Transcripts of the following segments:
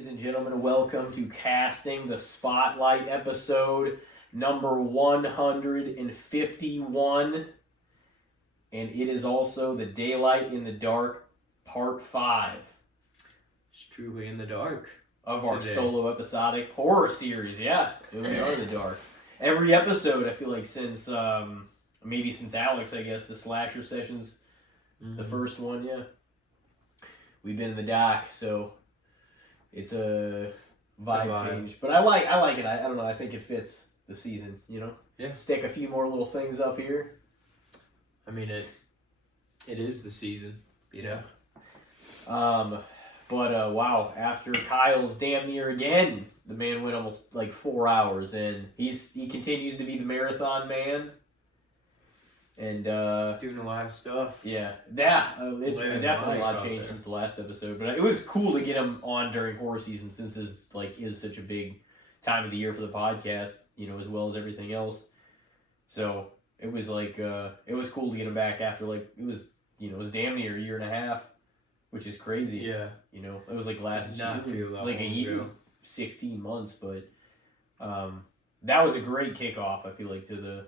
Ladies and gentlemen, welcome to Casting the Spotlight, episode number 151. And it is also the Daylight in the Dark, part 5. It's truly in the dark. Of our solo episodic horror series, yeah. We are in the dark. Every episode, I feel like since Alex, I guess, the slasher sessions, the first one, yeah. We've been in the dark, so it's a vibe change. But I like it. I don't know, I think it fits the season, you know? Yeah. Stick a few more little things up here. I mean, it is the season, you know? But wow, after Kyle's damn near again, the man went almost like 4 hours, and he continues to be the marathon man. And doing a lot of stuff. Yeah, it's definitely a lot changed since the last episode. But it was cool to get him on during horror season, since is such a big time of the year for the podcast, you know, as well as everything else. So it was it was cool to get him back after it was damn near a year and a half, which is crazy. Yeah, you know, it was last June. It was a year, 16 months, but that was a great kickoff. I feel like to the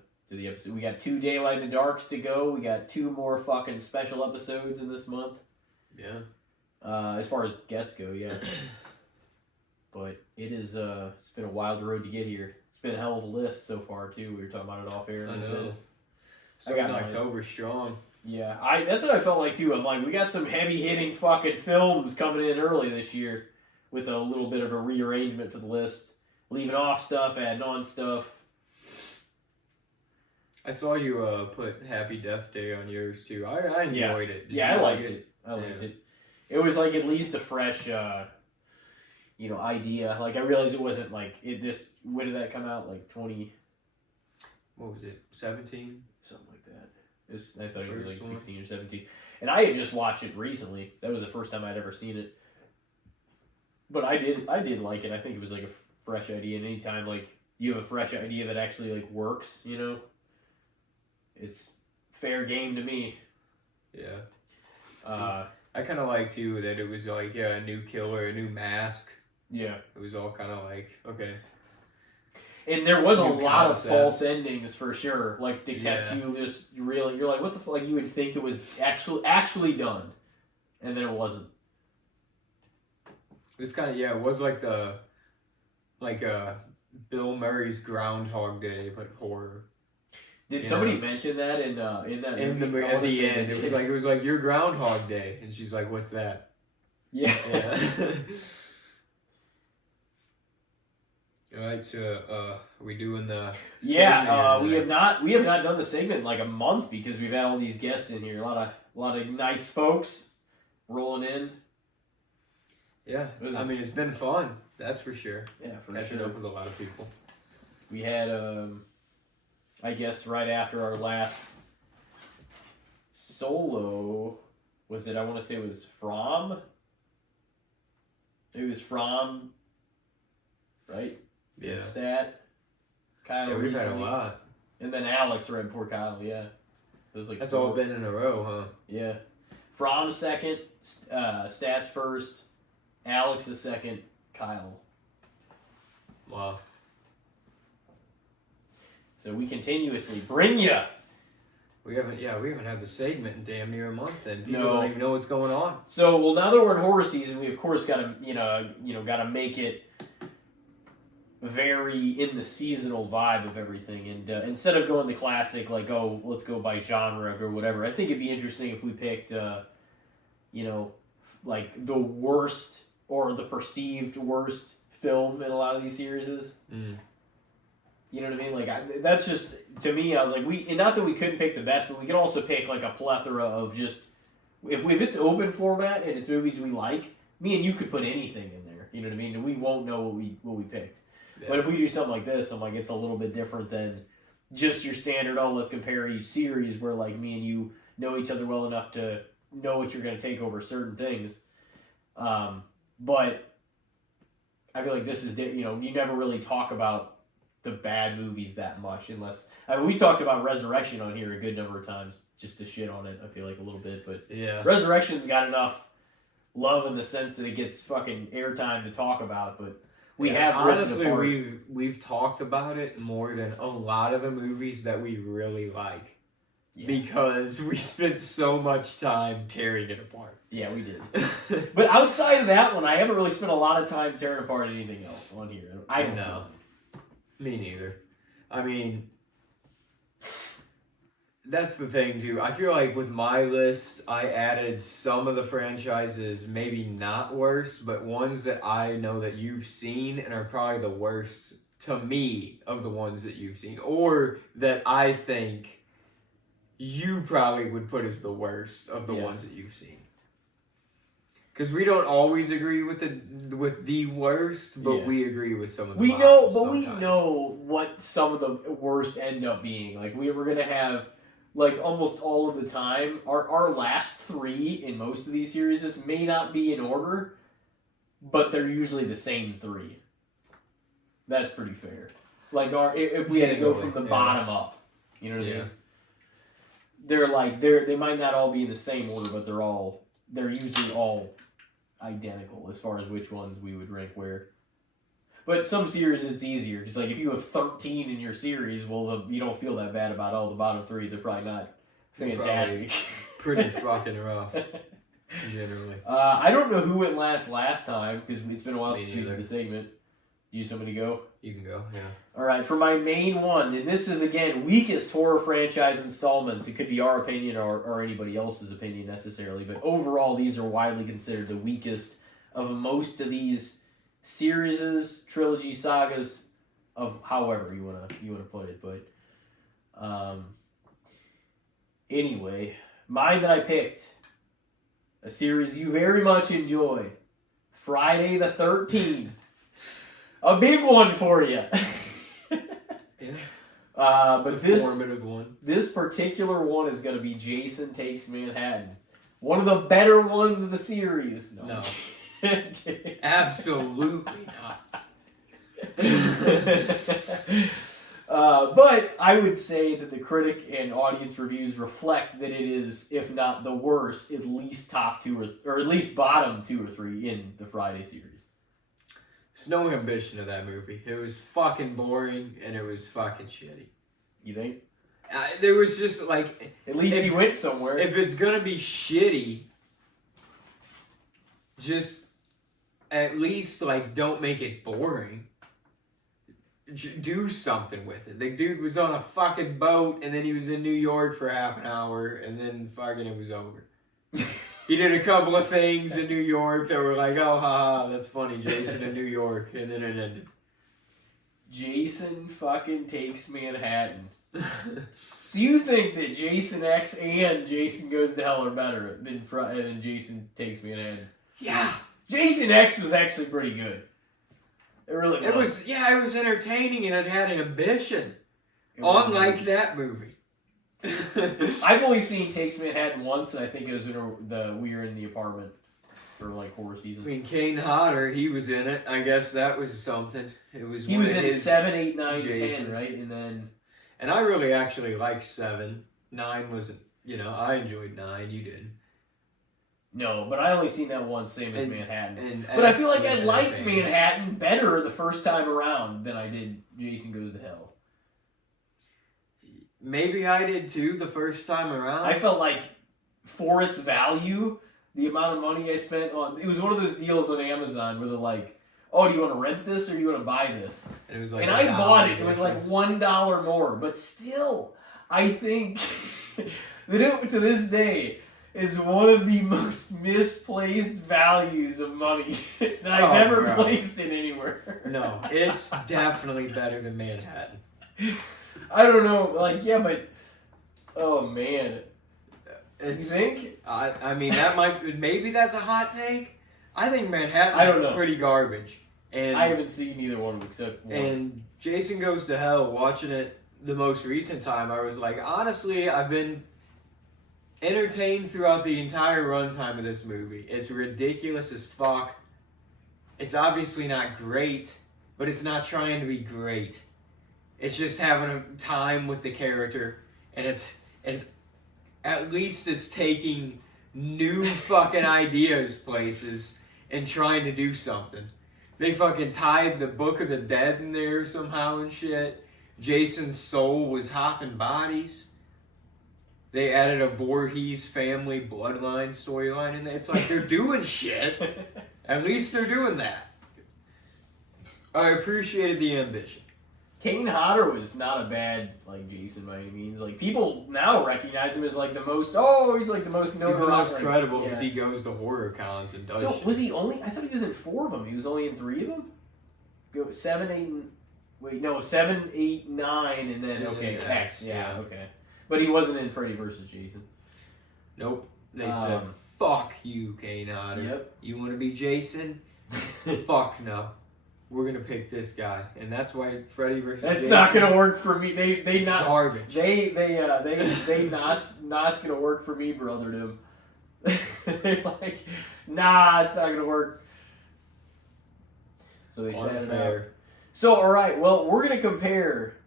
episode. We got 2 Daylight in the Darks to go. We got 2 more fucking special episodes in this month. Yeah. As far as guests go, yeah. But it is it's been a wild road to get here. It's been a hell of a list so far too. We were talking about it off air. I know. I got October strong. Yeah, that's what I felt like too. I'm like, we got some heavy hitting fucking films coming in early this year with a little bit of a rearrangement for the list. Leaving off stuff, adding on stuff. I saw you put Happy Death Day on yours too. I enjoyed it. I liked it. I liked it. It was at least a fresh, idea. I realized it wasn't when did that come out? 20. What was it? 17? Something like that. I thought it was 16 or 17. And I had just watched it recently. That was the first time I'd ever seen it. But I did like it. I think it was a fresh idea. And anytime you have a fresh idea that actually works, you know. It's fair game to me. Yeah. I kind of like too that it was a new killer, a new mask. Yeah. It was all kind of okay. And there was a lot of false endings for sure. They kept you just really. You're like, what the fuck? You would think it was actually done, and then it wasn't. It was kind of it was Bill Murray's Groundhog Day, but horror. Did somebody mention that in that movie? At the end? It was like your Groundhog Day, and she's like, "What's that?" Yeah. All right, so are we doing the? Yeah, we have not done the segment in a month because we've had all these guests in here. A lot of nice folks rolling in. Yeah, it's been fun. That's for sure. Yeah, for Catching sure. up with a lot of people. We had I guess right after our last solo, was it? I want to say it was From. It was From, right? Yeah. Stat. Kyle. Yeah, we've recently. had a lot. And then Alex right before Kyle. Yeah. It was That's 4. All been in a row, huh? Yeah. From second, Stats first, Alex is second, Kyle. Wow. So we continuously bring you. We haven't had the segment in damn near a month, and people don't even know what's going on. So now that we're in horror season, we of course got to got to make it very in the seasonal vibe of everything, and instead of going the classic let's go by genre or whatever, I think it'd be interesting if we picked the worst or the perceived worst film in a lot of these series. You know what I mean? That's just, to me, I was like, not that we couldn't pick the best, but we could also pick a plethora of just, if it's open format and it's movies we like, me and you could put anything in there. You know what I mean? And we won't know what we picked. Yeah. But if we do something like this, I'm like, it's a little bit different than just your standard, let's compare each series where me and you know each other well enough to know what you're going to take over certain things. But I feel like this is, you never really talk about the bad movies that much, unless we talked about Resurrection on here a good number of times just to shit on it. I feel like a little bit, but yeah, Resurrection's got enough love in the sense that it gets fucking airtime to talk about, but we have honestly we've talked about it more than a lot of the movies that we really like. Yeah. Because we spent so much time tearing it apart. Yeah, we did. But outside of that one, I haven't really spent a lot of time tearing apart anything else on here. I don't know. Me neither. I mean, that's the thing, too. I feel like with my list, I added some of the franchises, maybe not worse, but ones that I know that you've seen and are probably the worst to me of the ones that you've seen. Or that I think you probably would put as the worst of the ones that you've seen. Because we don't always agree with the worst, but we agree with some of the we know what some of the worst end up being. Like, we're going to have, like, almost all of the time, our last three in most of these series may not be in order, but they're usually the same three. That's pretty fair. Like, if we had to go from the bottom up, you know what I mean? They might not all be in the same order, but they're usually all identical as far as which ones we would rank where. But some series it's easier because like if you have 13 in your series, well you don't feel that bad about all the bottom three. They're probably not fantastic. Pretty fucking rough, generally. I don't know who went last time because it's been a while since we did the segment. You somebody to go? You can go, yeah. All right, for my main one, and this is, again, weakest horror franchise installments. It could be our opinion or anybody else's opinion necessarily, but overall, these are widely considered the weakest of most of these series, trilogy, sagas, of however you wanna put it. But anyway, mine that I picked, a series you very much enjoy, Friday the 13th. A big one for you. Yeah. But it's a formative one. This particular one is going to be Jason Takes Manhattan. One of the better ones of the series. No. Absolutely not. But I would say that the critic and audience reviews reflect that it is, if not the worst, at least top two or at least bottom 2 or 3 in the Friday series. There's no ambition to that movie. It was fucking boring and it was fucking shitty. You think? There was just like... At least he went somewhere. If it's gonna be shitty, just at least like don't make it boring. Do something with it. The dude was on a fucking boat and then he was in New York for half an hour and then fucking it was over. He did a couple of things in New York that were like, oh, haha, that's funny, Jason in New York, and then it ended. Jason fucking Takes Manhattan. So you think that Jason X and Jason Goes to Hell are better than Jason Takes Manhattan? Yeah. Jason X was actually pretty good. It really was. It was entertaining and it had ambition. Unlike that movie. I've only seen Takes Manhattan once, and I think it was when we were in the apartment for like horror season. I mean, Kane Hodder, he was in it. I guess that was something. He was in 7, 8, 9, Jason's. 10, right? And I really actually liked 7. 9 wasn't, I enjoyed 9. You didn't. No, but I only seen that once, same as Manhattan. But I feel like I liked Manhattan better the first time around than I did Jason Goes to Hell. Maybe I did too the first time around. I felt like for its value, the amount of money I spent on... It was one of those deals on Amazon where they're like, oh, do you want to rent this or do you want to buy this? And it was like, and I bought it. It was like $1 more. But still, I think that it, to this day, is one of the most misplaced values of money that I've ever placed in anywhere. No, it's definitely better than Manhattan. I don't know, but oh man, you think? I mean, maybe that's a hot take. I think Manhattan's pretty garbage, and I haven't seen either one except once. And Jason Goes to Hell, watching it the most recent time, I was like, honestly, I've been entertained throughout the entire runtime of this movie. It's ridiculous as fuck. It's obviously not great, but it's not trying to be great. It's just having a time with the character, and it's at least it's taking new fucking ideas places and trying to do something. They fucking tied the Book of the Dead in there somehow and shit. Jason's soul was hopping bodies. They added a Voorhees family bloodline storyline in there. It's like they're doing shit. At least they're doing that. I appreciated the ambition. Kane Hodder was not a bad like Jason by any means. Like people now recognize him as like the most. Oh, he's like the most known. He's the most like, credible because he goes to horror cons and does. So shit. was he only? I thought he was in 4 of them. He was only in 3 of them. Go 7, 8, and wait, no, 7, 8, 9, and then okay, X. Yeah, okay. But he wasn't in Freddy vs. Jason. Nope. They said, "Fuck you, Kane Hodder. Yep. You want to be Jason? Fuck no. We're gonna pick this guy," and that's why Freddy vs. That's Jason, not gonna work for me. They not garbage. They not gonna work for me, brother. Them. They're like, nah, it's not gonna work. So they set it up. So all right, well, we're gonna compare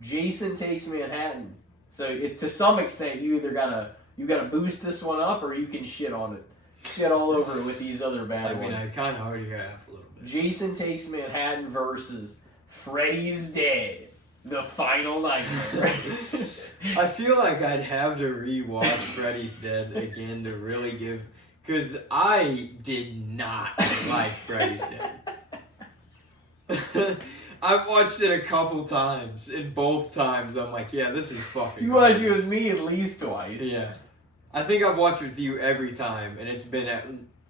Jason Takes Manhattan. So to some extent, you either gotta boost this one up, or you can shit on it, shit all over it with these other bad ones. I kind of already have a little bit. Jason Takes Manhattan versus Freddy's Dead, the final nightmare. I feel like I'd have to rewatch Freddy's Dead again to really give, because I did not like Freddy's Dead. I've watched it a couple times, and both times I'm like, yeah, this is fucking. You watched it with me at least twice. Yeah, I think I've watched it with you every time, and it's been at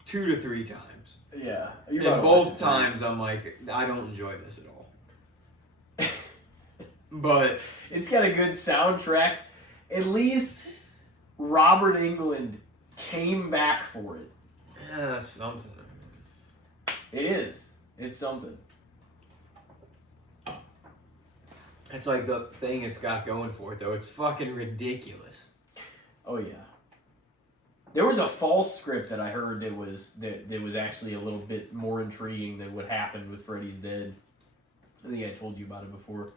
2 to 3 times. Yeah, and both times I'm like, I don't enjoy this at all. But it's got a good soundtrack. At least Robert Englund came back for it. yeah, that's something. It is. It's something. It's like the thing it's got going for it, though. It's fucking ridiculous. Oh yeah. There was a false script that I heard that was actually a little bit more intriguing than what happened with Freddy's Dead. I think I told you about it before.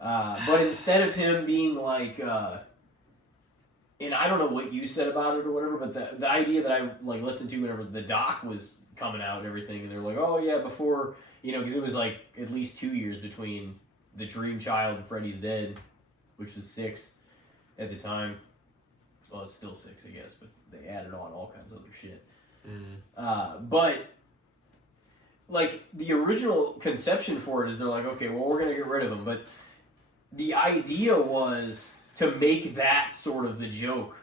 But instead of him being like, and I don't know what you said about it or whatever, but the idea that I like listened to whenever the doc was coming out and everything, and they're like, oh yeah, before, because it was like at least 2 years between The Dream Child and Freddy's Dead, which was 6 at the time. Well, it's still 6, I guess, but they added on all kinds of other shit. But like the original conception for it is they're like, okay, well, we're gonna get rid of him, but the idea was to make that sort of the joke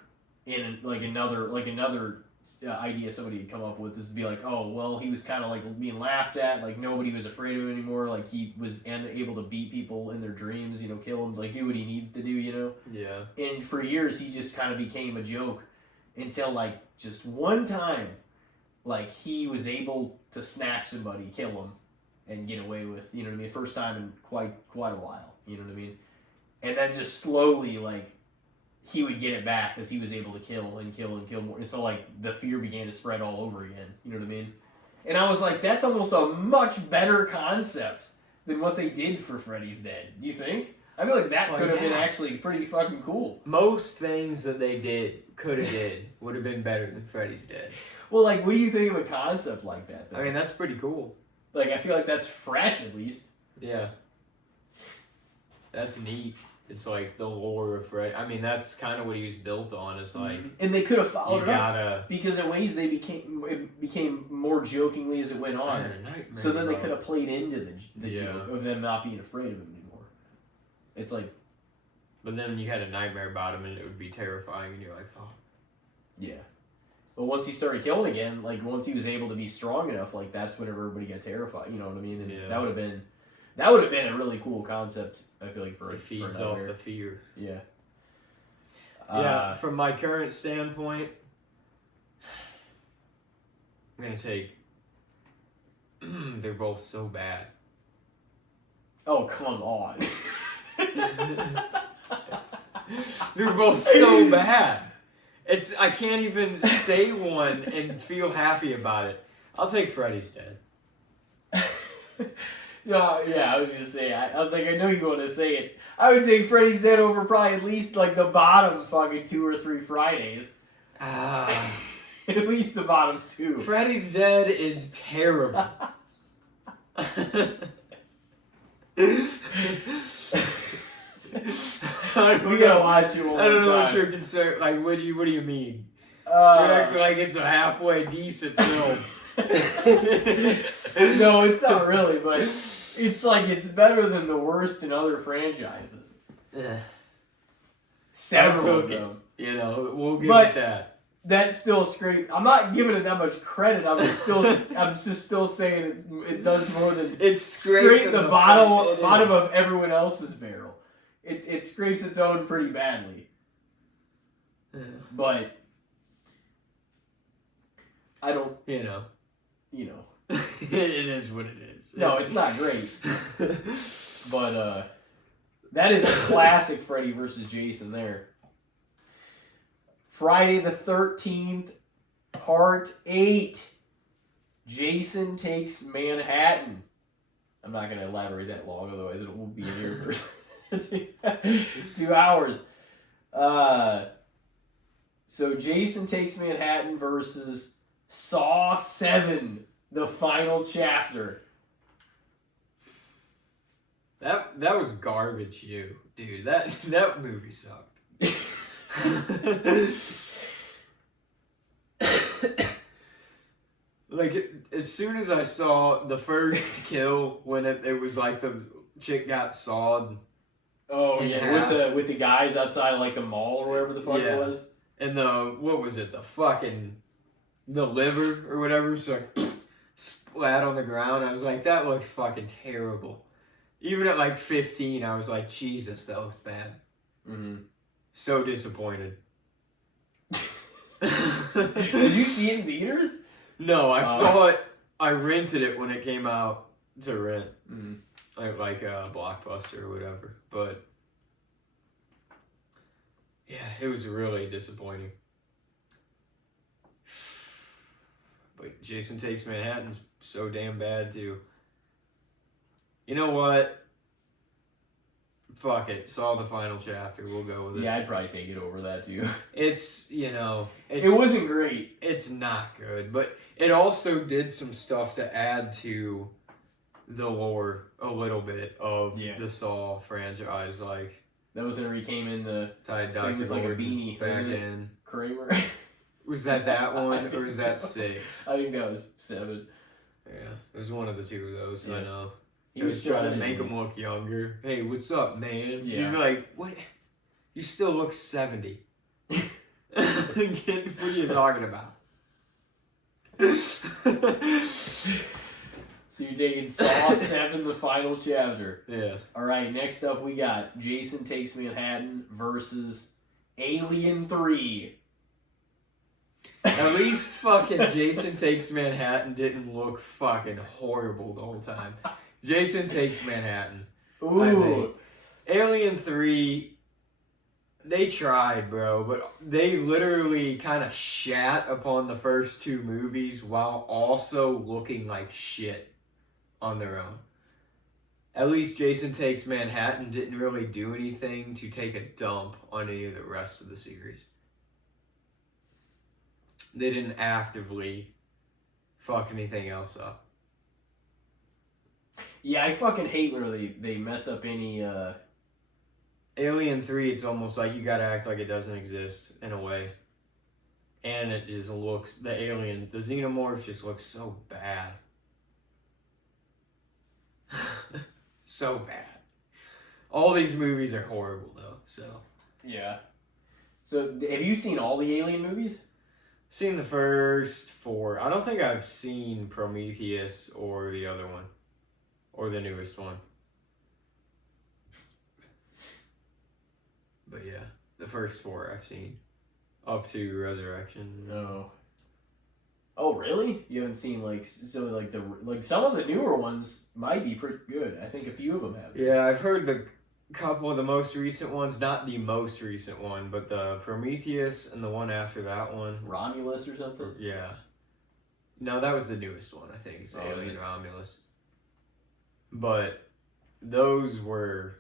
in like another idea somebody had come up with, is to be like, oh well, he was kind of like being laughed at, like nobody was afraid of him anymore, like he was able to beat people in their dreams, kill them, like do what he needs to do, Yeah. And for years he just kind of became a joke until like just one time, like he was able to snatch somebody, kill him, and get away with, first time in quite a while, and then just slowly like he would get it back because he was able to kill and kill and kill more, and so like the fear began to spread all over again, and I was like, that's almost a much better concept than what they did for Freddy's Dead. You think? I feel like that could have been actually pretty fucking cool. Most things that they could have did would have been better than Freddy's Dead. Well, like, what do you think of a concept like that, though? I mean, that's pretty cool. Like, I feel like that's fresh, at least. Yeah. That's neat. It's like the lore of Freddy. I mean, that's kind of what he was built on. Is like, and they could have followed it up because in ways it became more jokingly as it went on. I had a nightmare. So then they could have played into the joke of them not being afraid of him anymore. It's like, but then you had a nightmare about him, and it would be terrifying, and you're like, oh. Yeah. But once he started killing again, like once he was able to be strong enough, like that's when everybody got terrified. You know what I mean? And that would have been a really cool concept. I feel like it feeds off the fear. Yeah. Yeah. From my current standpoint, I'm gonna take. They're both so bad. Oh, come on. They're both so bad. I can't even say one and feel happy about it. I'll take Freddy's Dead. No, yeah, I was gonna say. I was like, I know you're going to say it. I would take Freddy's Dead over probably at least like the bottom fucking 2 or 3 Fridays. Ah. At least the bottom two. Freddy's Dead is terrible. We gotta watch it one I don't know more what time. you're concerned. Like, what do you mean? You're Uh, acting like it's a halfway decent film. no, it's not really, but it's like it's better than the worst in other franchises. Several of them. You know, we'll give But it that. That still scraped. I'm not giving it that much credit. I'm just still saying it does more than It's scrape the bottom of everyone else's barrel. It scrapes its own pretty badly. Yeah. But I don't. You know. It is what it is. No, it's not great. But that is a classic Freddy versus Jason there. Friday the 13th, Part 8. Jason Takes Manhattan. I'm not going to elaborate that long, otherwise it won't be in here for 2 hours. So Jason Takes Manhattan versus Saw 7, the final chapter. That was garbage, dude. That movie sucked. Like, as soon as I saw the first kill when it was like the chick got sawed. Oh yeah, with the guys outside of like the mall or wherever the fuck it was. And what was it? The liver or whatever. So like, splat on the ground. I was like, that looked fucking terrible. Even at like 15, I was like, Jesus, that looks bad. Mm-hmm. So disappointed. Did you see it in theaters? No, I saw it. I rented it when it came out to rent. Mm-hmm. Like a Blockbuster or whatever. But yeah, it was really disappointing. But Jason Takes Manhattan's so damn bad too. You know what? Fuck it. Saw the final chapter. We'll go with it. Yeah, I'd probably take it over that too. It wasn't great. It's not good, but it also did some stuff to add to the lore a little bit of the Saw franchise. Like, that was whenever he came in the tied thing with like a beanie back in. Kramer. Was that one or was that 6? I think that was 7. Yeah, it was one of the two of those. Yeah. I know. He was trying to make him look younger. Hey, what's up, man? Yeah. He's like, what? You still look 70. What are you talking about? So you're taking Saw 7, the final chapter. Yeah. Alright, next up we got Jason Takes Manhattan versus Alien 3. At least fucking Jason Takes Manhattan didn't look fucking horrible the whole time. Jason Takes Manhattan. Ooh. Alien 3, they tried, bro, but they literally kind of shat upon the first 2 movies while also looking like shit on their own. At least Jason Takes Manhattan didn't really do anything to take a dump on any of the rest of the series. They didn't actively fuck anything else up. Yeah, I fucking hate where they mess up any Alien 3, it's almost like you gotta act like it doesn't exist in a way. And it just looks, the xenomorph just looks so bad. So bad. All these movies are horrible though, so. Yeah. So, have you seen all the Alien movies? Seen the first 4. I don't think I've seen Prometheus or the other one. Or the newest one. But yeah, the first 4 I've seen. Up to Resurrection. No. Oh, really? You haven't seen some of the newer ones might be pretty good. I think a few of them have. Yeah, I've heard the couple of the most recent ones, not the most recent one, but the Prometheus and the one after that one. Romulus or something? Yeah. No, that was the newest one, I think. It's Alien Romulus. But those were,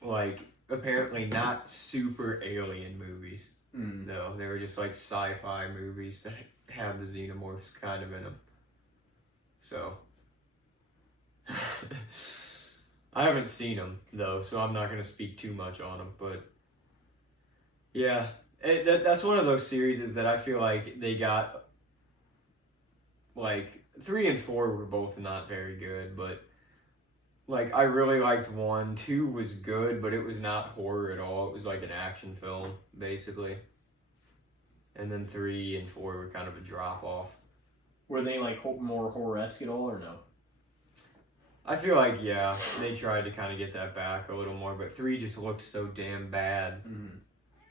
like, apparently not super alien movies. No, they were just like sci-fi movies that have the xenomorphs kind of in them. So I haven't seen them though, so I'm not gonna speak too much on them. But yeah, that's one of those series that I feel like they got like 3 and 4 were both not very good, but like I really liked 1. 2 was good, but it was not horror at all. It was like an action film basically. And then 3 and 4 were kind of a drop off. Were they like more horror-esque at all, or no? I feel like yeah, they tried to kind of get that back a little more, but 3 just looked so damn bad.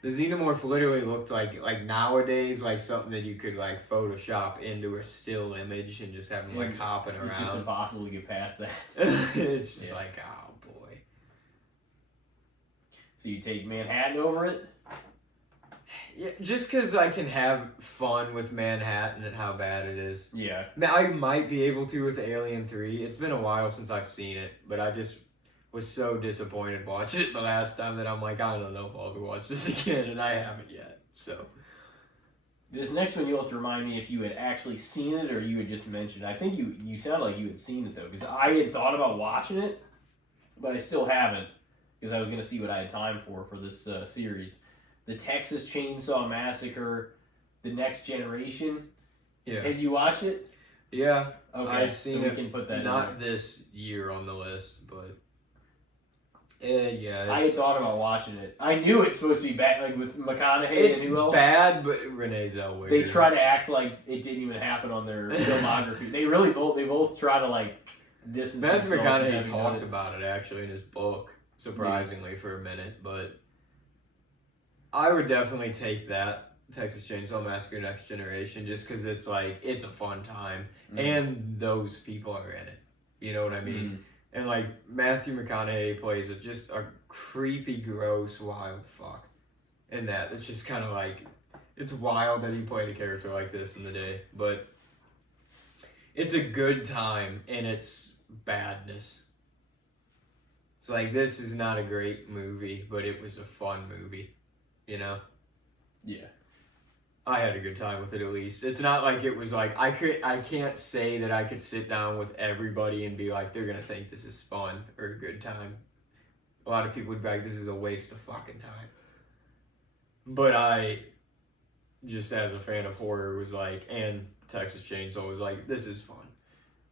The xenomorph literally looked like nowadays like something that you could like Photoshop into a still image and just have them like hopping around. It's just impossible to get past that. It's just like, oh boy. So you take Manhattan over it? Yeah, just because I can have fun with Manhattan and how bad it is. Yeah. I might be able to with Alien 3. It's been a while since I've seen it, but I just was so disappointed watching it the last time that I'm like, I don't know if I'll ever watch this again, and I haven't yet. So this next one, you'll have to remind me if you had actually seen it or you had just mentioned it. I think you sounded like you had seen it, though, because I had thought about watching it, but I still haven't, because I was going to see what I had time for this series. The Texas Chainsaw Massacre, The Next Generation. yeah. Did you watch it? Yeah. Okay, I've seen so it. we can put that not in there. this year on the list, but yeah. I had thought about watching it. I knew it's supposed to be bad, like with McConaughey It's and who else. bad, but Renee Zellweger. They try to act like it didn't even happen on their filmography. They both try to like distance Matthew themselves from McConaughey having done talked it. about it actually in his book, surprisingly, for a minute, but I would definitely take that Texas Chainsaw Massacre Next Generation just because it's like, it's a fun time, and those people are in it. You know what I mean? And like Matthew McConaughey plays just a creepy, gross, wild fuck in that. It's just kind of like, it's wild that he played a character like this in the day, but it's a good time in its badness. It's like, this is not a great movie, but it was a fun movie, you know? Yeah. I had a good time with it at least. It's not like it was like, I can't say that I could sit down with everybody and be like, they're gonna think this is fun or a good time. A lot of people would be like, this is a waste of fucking time. But I, just as a fan of horror, was like, and Texas Chainsaw was like, this is fun.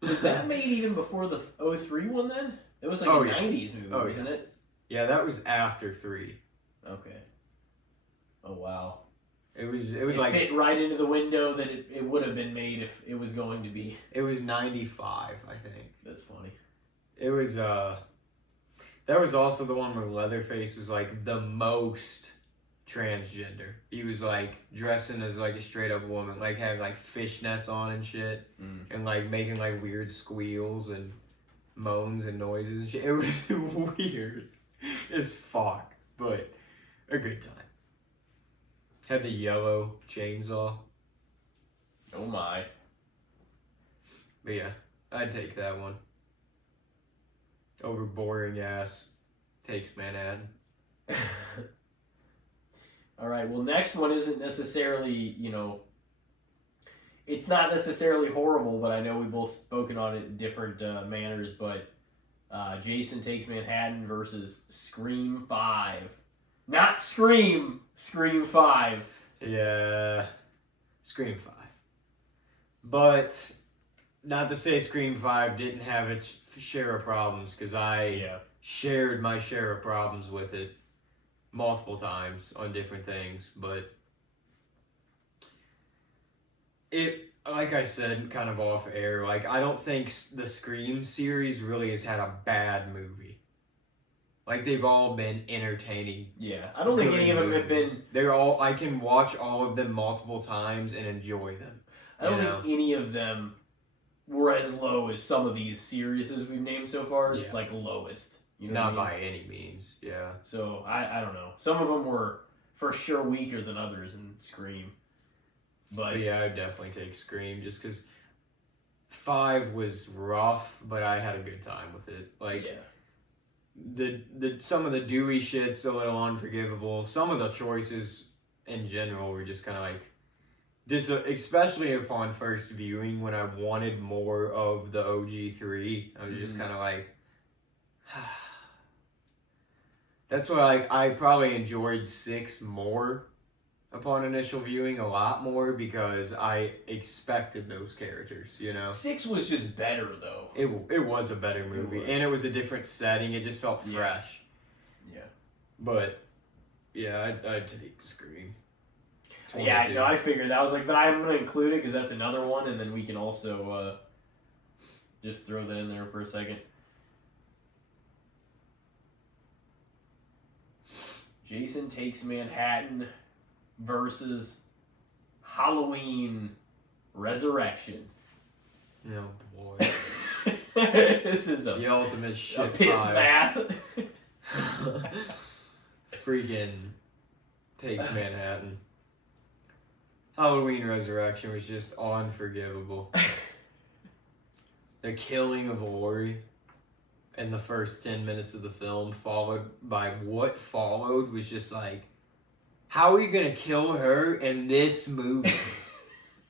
Was that made even before the 03 one then? It was like a 90s movie, wasn't it? Yeah, that was after 3. Okay. Oh wow. It was It like fit right into the window that it would have been made if it was going to be. it was 95, I think. That's funny. It was that was also the one where Leatherface was like the most transgender. He was like dressing as like a straight up woman, like having like fishnets on and shit, and like making like weird squeals and moans and noises and shit. It was weird as fuck, but a good time. Had the yellow chainsaw. Oh my. But yeah, I'd take that one. Over boring ass Takes Manhattan. Alright, well next one isn't necessarily, it's not necessarily horrible, but I know we've both spoken on it in different manners, but Jason Takes Manhattan versus Scream 5. Not Scream! Scream 5. Yeah, Scream 5. But not to say Scream 5 didn't have its share of problems, because I shared my share of problems with it multiple times on different things, but it, like I said, kind of off air, like I don't think the Scream series really has had a bad movie. Like, they've all been entertaining. Yeah, I don't think any of them have been... They're all... I can watch all of them multiple times and enjoy them. I don't think any of them were as low as some of these series we've named so far, as like lowest. You know Not by any means, yeah. So, I don't know. Some of them were for sure weaker than others in Scream. But yeah, I'd definitely take Scream, just because 5 was rough, but I had a good time with it. Like... Yeah. The some of the Dewey shit's a little unforgivable. Some of the choices in general were just kind of like this, especially upon first viewing when I wanted more of the OG3. I was just kind of like, that's why I probably enjoyed 6 more upon initial viewing, a lot more, because I expected those characters, you know? 6 was just better, though. It was a better movie, and it was a different setting. It just felt fresh. Yeah. But, yeah, I'd take Scream. 22. Yeah, no, I figured that. I was like, but I'm going to include it because that's another one, and then we can also just throw that in there for a second. Jason Takes Manhattan versus Halloween Resurrection. Oh, boy. This is the ultimate shit a piss pile. bath. Freaking Takes Manhattan. Halloween Resurrection was just unforgivable. The killing of Laurie in the first 10 minutes of the film, followed by what followed, was just like, how are you gonna kill her in this movie?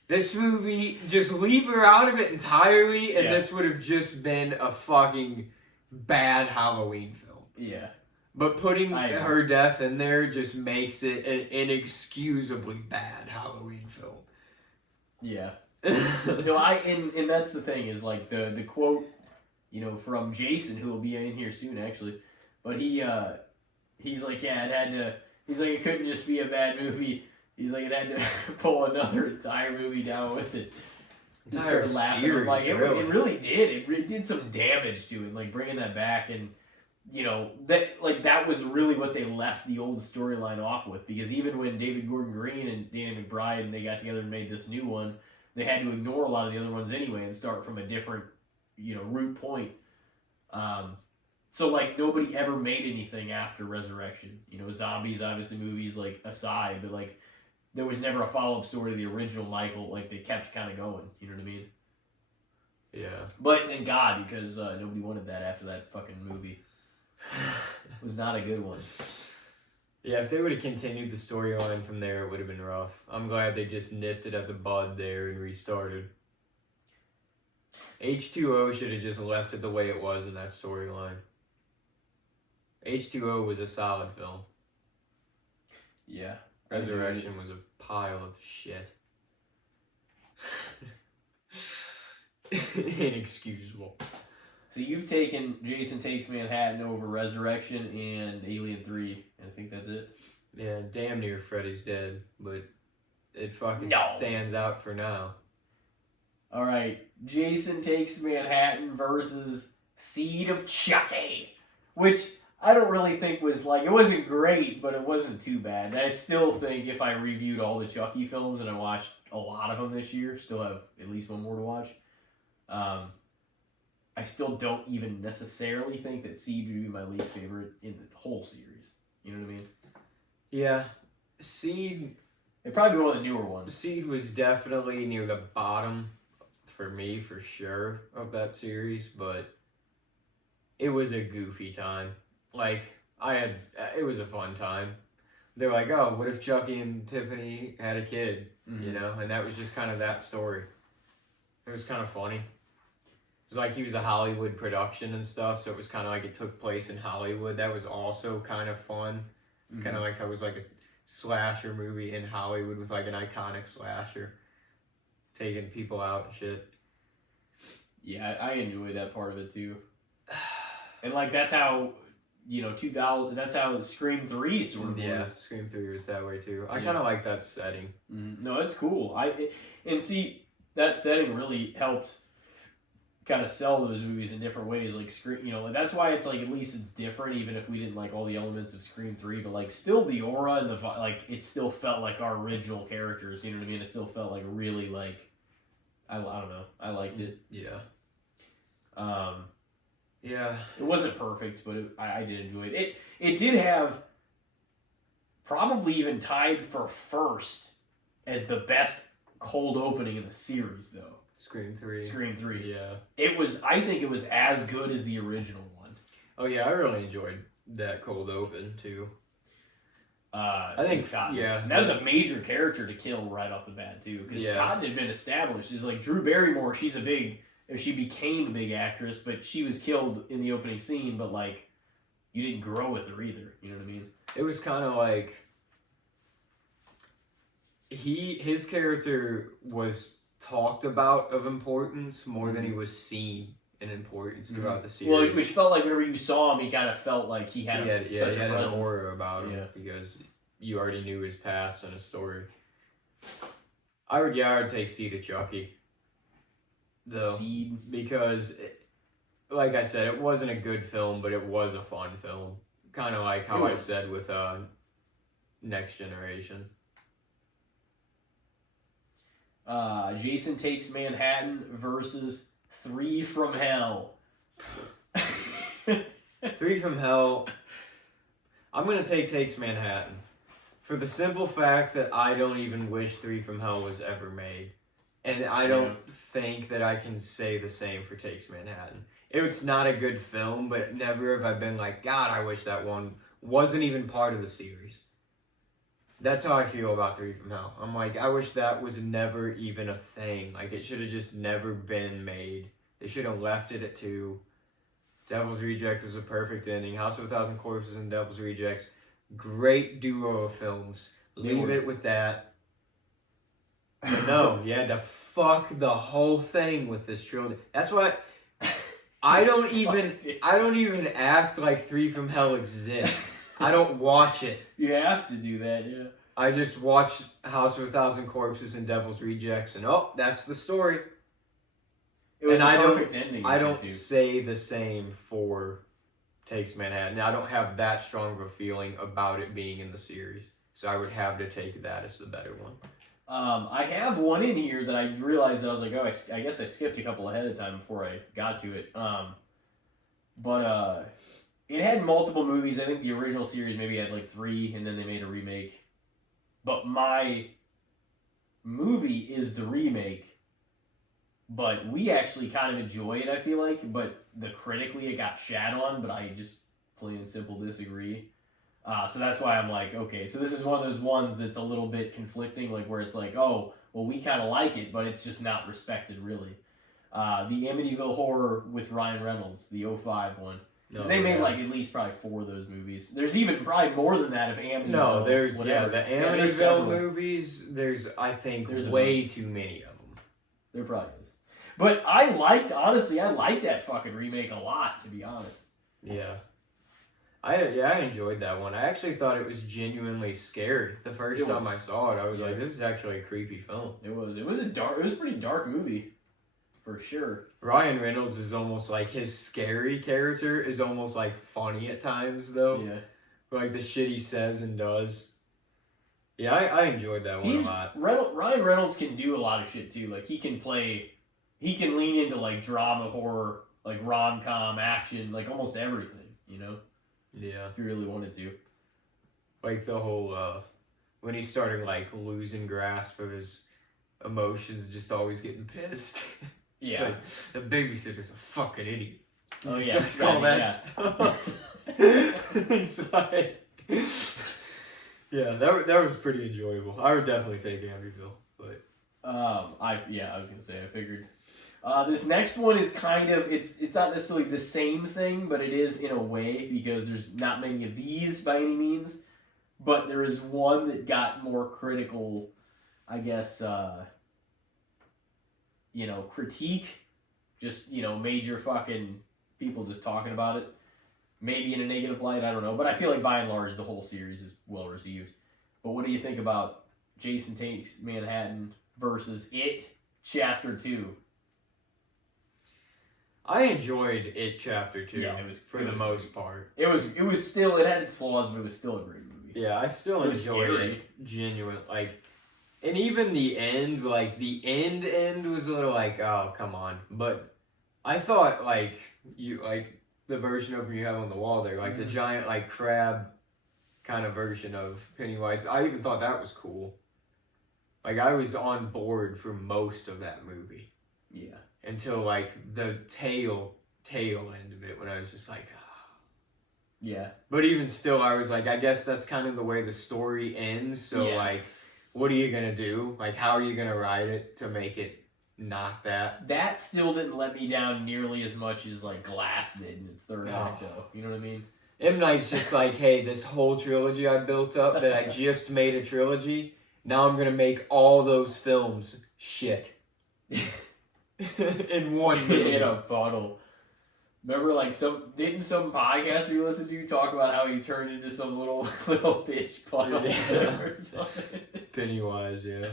This movie, just leave her out of it entirely, and this would have just been a fucking bad Halloween film. Yeah. But putting her death in there just makes it an inexcusably bad Halloween film. Yeah. No, and that's the thing, is like the quote, you know, from Jason, who will be in here soon actually, but he's like, yeah, it had to. He's like, it couldn't just be a bad movie. He's like, it had to pull another entire movie down with it. Entire series, like it really did. It did some damage to it, like bringing that back, and you know that was really what they left the old storyline off with. Because even when David Gordon Green and Danny McBride and they got together and made this new one, they had to ignore a lot of the other ones anyway and start from a different, you know, root point. So, like, nobody ever made anything after Resurrection. You know, zombies, obviously, movies, like, aside. But, like, there was never a follow-up story to the original Michael. Like, they kept kind of going. You know what I mean? Yeah. But, thank God, because nobody wanted that after that fucking movie. It was not a good one. Yeah, if they would have continued the storyline from there, it would have been rough. I'm glad they just nipped it at the bud there and restarted. H2O should have just left it the way it was in that storyline. H2O was a solid film. Yeah. Resurrection was a pile of shit. Inexcusable. So you've taken Jason Takes Manhattan over Resurrection and Alien 3, and I think that's it? Yeah, damn near Freddy's Dead, but it fucking stands out for now. Alright, Jason Takes Manhattan versus Seed of Chucky, which I don't really think was, like, it wasn't great, but it wasn't too bad. I still think if I reviewed all the Chucky films, and I watched a lot of them this year, still have at least one more to watch, I still don't even necessarily think that Seed would be my least favorite in the whole series. You know what I mean? Yeah. Seed... It'd probably be one of the newer ones. Seed was definitely near the bottom for me, for sure, of that series, but it was a goofy time. Like, it was a fun time. They're like, oh, what if Chucky and Tiffany had a kid? Mm-hmm. You know? And that was just kind of that story. It was kind of funny. It was like he was a Hollywood production and stuff, so it was kind of like it took place in Hollywood. That was also kind of fun. Mm-hmm. Kind of like that was like a slasher movie in Hollywood with like an iconic slasher. Taking people out and shit. Yeah, I enjoyed that part of it too. And like that's how, you know, 2000. That's how Scream 3 sort of was. Yeah, Scream 3 was that way too. I kind of like that setting. Mm-hmm. No, it's cool. And see, that setting really helped kind of sell those movies in different ways. Like Scream, you know, that's why it's like at least it's different, even if we didn't like all the elements of Scream 3. But like still the aura and the like, it still felt like our original characters. You know what I mean? It still felt like really like. I don't know. I liked it. Yeah. Yeah. It wasn't perfect, but I did enjoy it. It did have probably even tied for first as the best cold opening in the series, though. Scream 3. Scream 3. Yeah. I think it was as good as the original one. Oh, yeah. I really enjoyed that cold open, too. I think, Cotton. yeah. And that was a major character to kill right off the bat, too. Because Cotton had been established. It's like Drew Barrymore, she became a big actress, but she was killed in the opening scene, but, like, you didn't grow with her either. You know what I mean? It was kind of like his character was talked about of importance more than he was seen in importance throughout the series. Well, which felt like whenever you saw him, he kind of felt like he had such a an presence. aura about him because you already knew his past and his story. I would take Seed of Chucky. Though, because, like I said, it wasn't a good film, but it was a fun film. Kind of like how I said with Next Generation. Jason Takes Manhattan versus 3 from Hell. 3 from Hell. I'm going to take Takes Manhattan. For the simple fact that I don't even wish 3 from Hell was ever made. And I don't think that I can say the same for Takes Manhattan. It's not a good film, but never have I been like, God, I wish that one wasn't even part of the series. That's how I feel about 3 from Hell. I'm like, I wish that was never even a thing. Like, it should have just never been made. They should have left it at 2. Devil's Reject was a perfect ending. House of a Thousand Corpses and Devil's Rejects. Great duo of films. Leave it with that. But no, you had to fuck the whole thing with this trilogy. That's why I don't even act like 3 from Hell exists. I don't watch it. You have to do that, yeah. I just watch House of a Thousand Corpses and Devil's Rejects, and that's the story. It was a perfect ending. I don't say the same for Takes Manhattan. I don't have that strong of a feeling about it being in the series, so I would have to take that as the better one. I have one in here that I realized that I was like, I guess I skipped a couple ahead of time before I got to it. But it had multiple movies. I think the original series maybe had like 3, and then they made a remake. But my movie is the remake. But we actually kind of enjoy it, I feel like. But critically it got shat on, but I just plain and simple disagree. So that's why I'm like, okay, so this is one of those ones that's a little bit conflicting, like where it's like, oh, well, we kind of like it, but it's just not respected, really. The Amityville Horror with Ryan Reynolds, the 2005 one. Because they made like at least probably 4 of those movies. There's even probably more than that of Amityville. No, the Amityville movies, I think way too many of them. There probably is. But I liked that fucking remake a lot, to be honest. Yeah. I enjoyed that one. I actually thought it was genuinely scared the first time I saw it. I was like, this is actually a creepy film. It was a pretty dark movie, for sure. Ryan Reynolds is almost like, his scary character is almost like funny at times, though. Yeah. Like the shit he says and does. Yeah, I enjoyed that one a lot. Ryan Reynolds can do a lot of shit too. Like he can lean into like drama, horror, like rom-com, action, like almost everything, you know? Yeah. If you really wanted to. Like the whole, when he's starting like losing grasp of his emotions, just always getting pissed. Yeah. Like, the babysitter's a fucking idiot. Oh yeah. Like, all that stuff. It's like, yeah, that was pretty enjoyable. I would definitely take Amityville, but I was gonna say I figured. This next one is kind of it's not necessarily the same thing, but it is in a way because there's not many of these by any means, but there is one that got more critical, I guess. Critique, just major fucking people just talking about it, maybe in a negative light. I don't know, but I feel like by and large the whole series is well received. But what do you think about Jason Takes Manhattan versus It Chapter 2? I enjoyed It Chapter 2 for the most part. It had its flaws, but it was still a great movie. Yeah, I still enjoyed it. Genuine, and even the end, the end was a little like, oh, come on. But I thought, the version of you have on the wall there, the giant, crab kind of version of Pennywise, I even thought that was cool. I was on board for most of that movie. Yeah. Until, the tail end of it, when I was just like, Yeah. But even still, I was like, I guess that's kind of the way the story ends. So, Yeah. like, what are you going to do? Like, how are you going to write it to make it not that? That still didn't let me down nearly as much as, like, Glass did in its third act, though. You know what I mean? M. Night's just like, hey, this whole trilogy I built up that I just made a trilogy, now I'm going to make all those films shit. In one movie. In a bottle. Remember, like, didn't some podcast we listened to talk about how he turned into some little bitch puddle or something? Pennywise, yeah.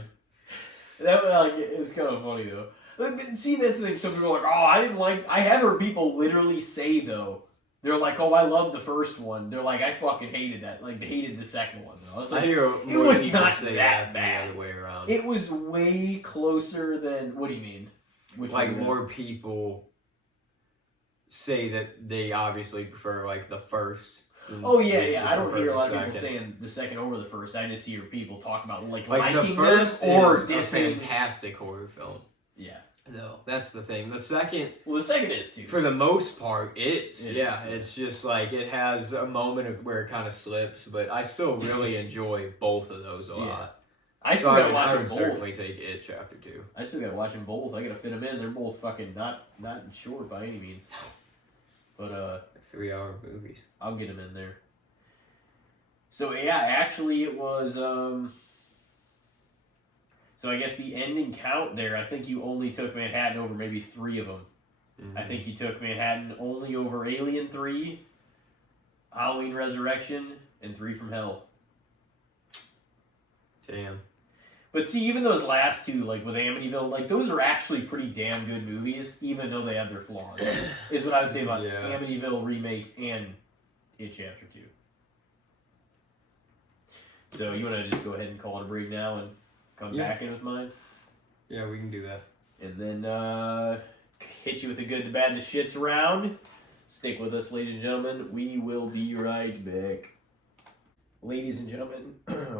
That, like, it's kind of funny, though. Like, see, that's the thing. Some people are like, oh, I have heard people literally say, though, they're like, oh, I love the first one. They're like, I fucking hated that. Like, they hated the second one, though. I was like, I hear it was people not say that the bad. other way around. It was way closer than, what do you mean? Which like, one? more people say that they obviously prefer, like, the first. Oh, yeah. I don't prefer hear a the lot of second. people saying the second over the first. I just hear people talk about, like Like, the liking first them or is a dissing. fantastic horror film. Yeah. No, that's the thing. The second, Well, the second is, too. for the most part, is. It Yeah, is. it's just like, it has a moment of where it kind of slips, but I still really enjoy both of those a lot. I still gotta watch I them would both. certainly take it, Chapter 2. I still gotta watch them both. I gotta fit them in. They're both fucking not short by any means. But 3-hour movies. I'll get them in there. So yeah, actually it was so I guess the ending count there, I think you only took Manhattan over maybe 3 of them. Mm-hmm. I think you took Manhattan only over Alien 3, Halloween Resurrection, and 3 from Hell. Damn. But see, even those last 2, like with Amityville, like those are actually pretty damn good movies, even though they have their flaws. Is what I would say about Amityville remake and It Chapter 2. So you want to just go ahead and call it a break now and come back in with mine? Yeah, we can do that. And then hit you with the good, the bad, and the shits round. Stick with us, ladies and gentlemen. We will be right back. Ladies and gentlemen,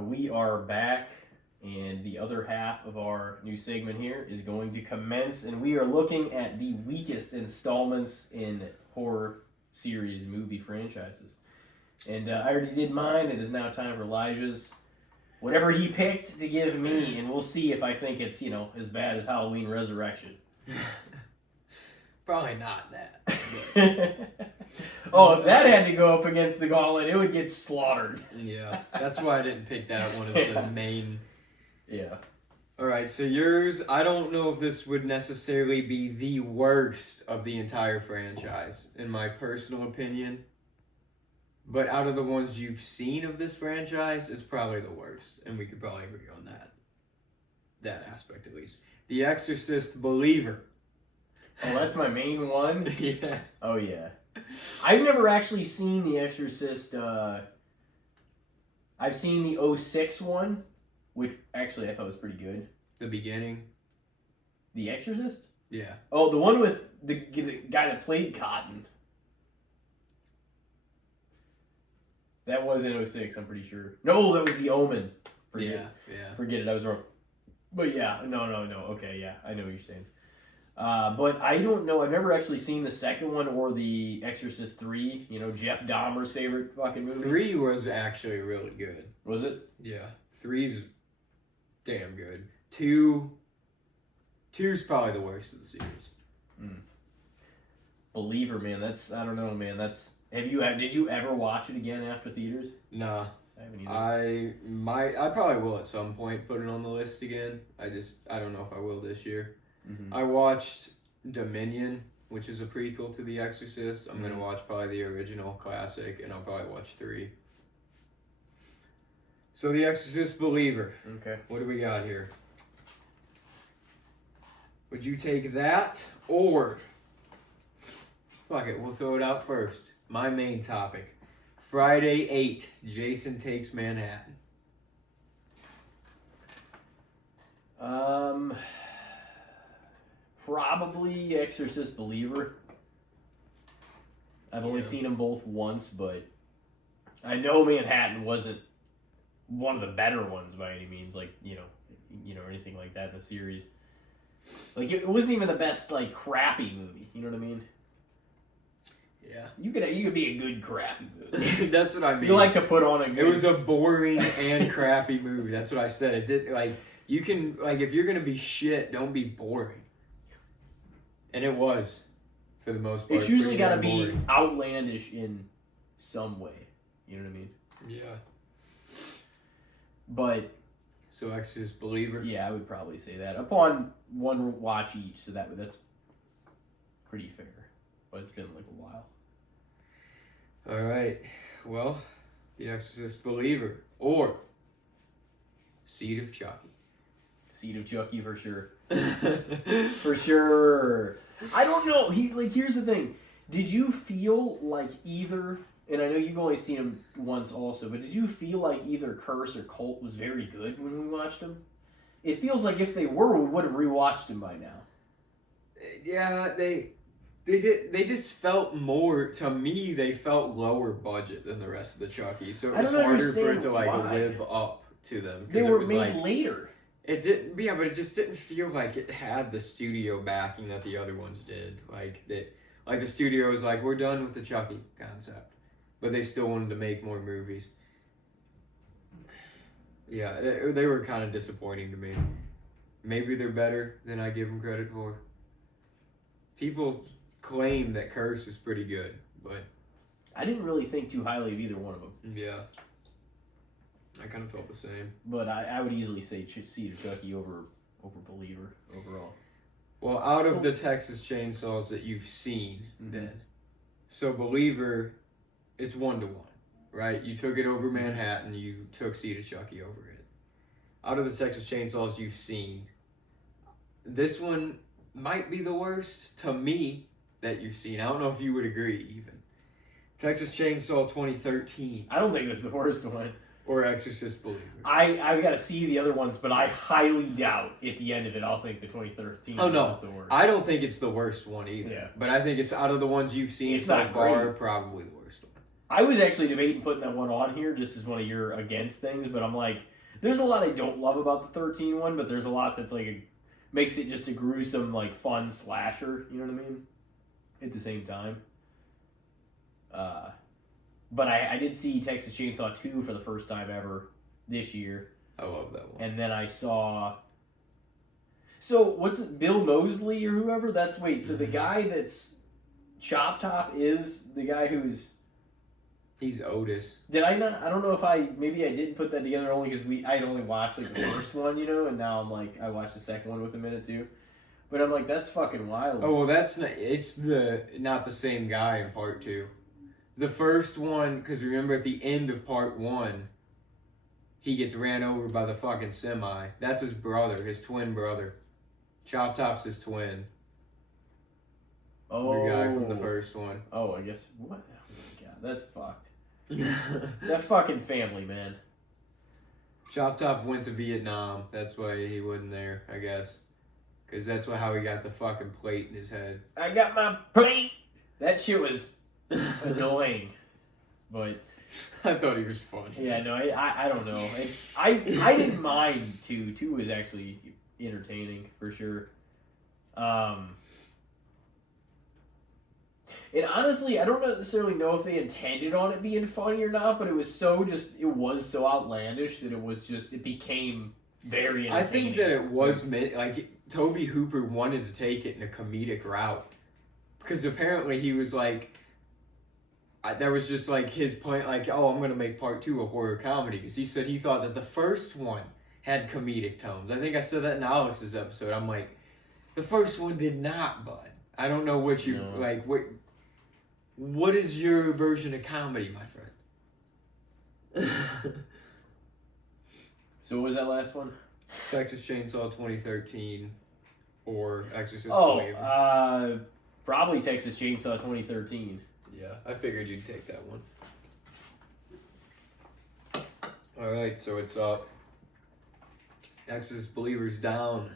we are back. And the other half of our new segment here is going to commence. And we are looking at the weakest installments in horror series movie franchises. And I already did mine. It is now time for Elijah's. Whatever he picked to give me, and we'll see if I think it's, as bad as Halloween Resurrection. Probably not that. Oh, if that had to go up against the gauntlet, it would get slaughtered. Yeah, that's why I didn't pick that one as the main. Yeah. Alright, so yours, I don't know if this would necessarily be the worst of the entire franchise, in my personal opinion. But out of the ones you've seen of this franchise, it's probably the worst. And we could probably agree on that. That aspect, at least. The Exorcist Believer. Oh, that's my main one? Yeah. Oh, yeah. I've never actually seen The Exorcist. I've seen the 06 one, which actually I thought was pretty good. The beginning? The Exorcist? Yeah. Oh, the one with the guy that played Cotton. That was in 06, I'm pretty sure. No, that was The Omen. Yeah. Forget it, I was wrong. But yeah, no. Okay, yeah, I know what you're saying. But I don't know. I've never actually seen the second one or the Exorcist 3. Jeff Dahmer's favorite fucking movie. 3 was actually really good. Was it? Yeah. 3's damn good. 2's probably the worst of the series. Believer, man. I don't know, man. Did you ever watch it again after theaters? Nah. I haven't either. I probably will at some point put it on the list again. I don't know if I will this year. Mm-hmm. I watched Dominion, which is a prequel to The Exorcist. I'm gonna watch probably the original classic, and I'll probably watch 3. So The Exorcist Believer. Okay. What do we got here? Would you take that or fuck it, we'll throw it out first. My main topic. Friday 8, Jason Takes Manhattan. Probably Exorcist Believer. I've only seen them both once, but I know Manhattan wasn't one of the better ones by any means, like, or anything like that in the series. Like, it wasn't even the best, like, crappy movie, you know what I mean? Yeah. You could be a good crappy movie. That's what I mean. You like to put on a good... It was a boring and crappy movie. That's what I said. It did, like, you can, like, if you're going to be shit, don't be boring. And it was, for the most part. It's usually got to pretty be boring. outlandish in some way. You know what I mean? Yeah. But... So Exorcist Believer? Yeah, I would probably say that. Upon one watch each, so that's pretty fair. But it's been like a while. All right. Well, The Exorcist Believer or Seed of Chucky. Seed of Chucky for sure. For sure. I don't know. Here's the thing. Did you feel like either, and I know you've only seen him once also, but did you feel like either Curse or Cult was very good when we watched them? It feels like if they were, we would have rewatched them by now. Yeah, they just felt more, to me, they felt lower budget than the rest of the Chucky. So it was harder for it to like live up to them. They were made later. It did, yeah, but it just didn't feel like it had the studio backing that the other ones did. Like the studio was like, we're done with the Chucky concept, but they still wanted to make more movies. Yeah, they were kind of disappointing to me. Maybe they're better than I give them credit for. People claim that Curse is pretty good, but I didn't really think too highly of either one of them. Yeah. I kind of felt the same. But I would easily say Seed of Chucky over Believer overall. Well, out of the Texas Chainsaws that you've seen, then, so Believer, it's 1-1, right? You took it over Manhattan, you took Seed of Chucky over it. Out of the Texas Chainsaws you've seen, this one might be the worst to me that you've seen. I don't know if you would agree, even. Texas Chainsaw 2013. I don't think it's the worst one. Or Exorcist Believer. I've got to see the other ones, but I highly doubt at the end of it I'll think the 2013 one was the worst. I don't think it's the worst one either. Yeah. But I think it's out of the ones you've seen so far, probably the worst one. I was actually debating putting that one on here just as one of your against things, but I'm like, there's a lot I don't love about the 13 one, but there's a lot that's like makes it just a gruesome, like fun slasher, you know what I mean? At the same time. But I did see Texas Chainsaw 2 for the first time ever this year. I love that one. And then I saw... So, what's it? Bill Moseley or whoever? So the guy that's Chop Top is the guy who's... He's Otis. Did I not? I don't know if maybe I didn't put that together only because I'd only watched like the first one, and now I'm like, I watched the second one with a minute too. But I'm like, that's fucking wild. Oh, well, it's not the same guy in part 2. The first one, because remember at the end of part 1, he gets ran over by the fucking semi. That's his brother, his twin brother. Chop Top's his twin. Oh. The guy from the first one. Oh, I guess, what? Oh my god, that's fucked. That fucking family, man. Chop Top went to Vietnam. That's why he wasn't there, I guess. Because that's how he got the fucking plate in his head. I got my plate! That shit was annoying. But... I thought he was funny. Yeah, no, I don't know. I didn't mind 2. 2 was actually entertaining, for sure. And honestly, I don't necessarily know if they intended on it being funny or not, but it was so outlandish that it became very entertaining. I think that it was meant, like, Tobe Hooper wanted to take it in a comedic route. Because apparently he was like, that was just like his point, like, oh, I'm going to make part 2 a horror comedy. Because he said he thought that the first one had comedic tones. I think I said that in Alex's episode. I'm like, the first one did not, bud. I don't know what you, like, what is your version of comedy, my friend? So what was that last one? Texas Chainsaw 2013 or Exorcist Believer. Probably Texas Chainsaw 2013. Yeah, I figured you'd take that one. Alright, so it's up. Exorcist Believers down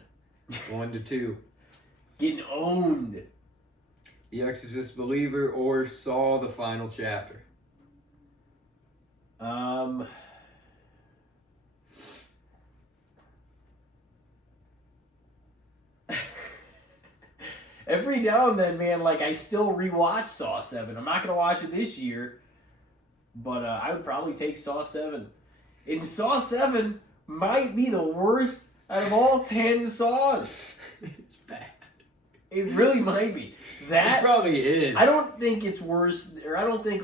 1-2. Getting owned. The Exorcist Believer or Saw the Final Chapter? every now and then, man, like I still rewatch Saw 7. I'm not gonna watch it this year, but I would probably take Saw 7. And Saw 7 might be the worst out of all 10 Saws. It's bad. It really might be. That it probably is. I don't think it's worse, or I don't think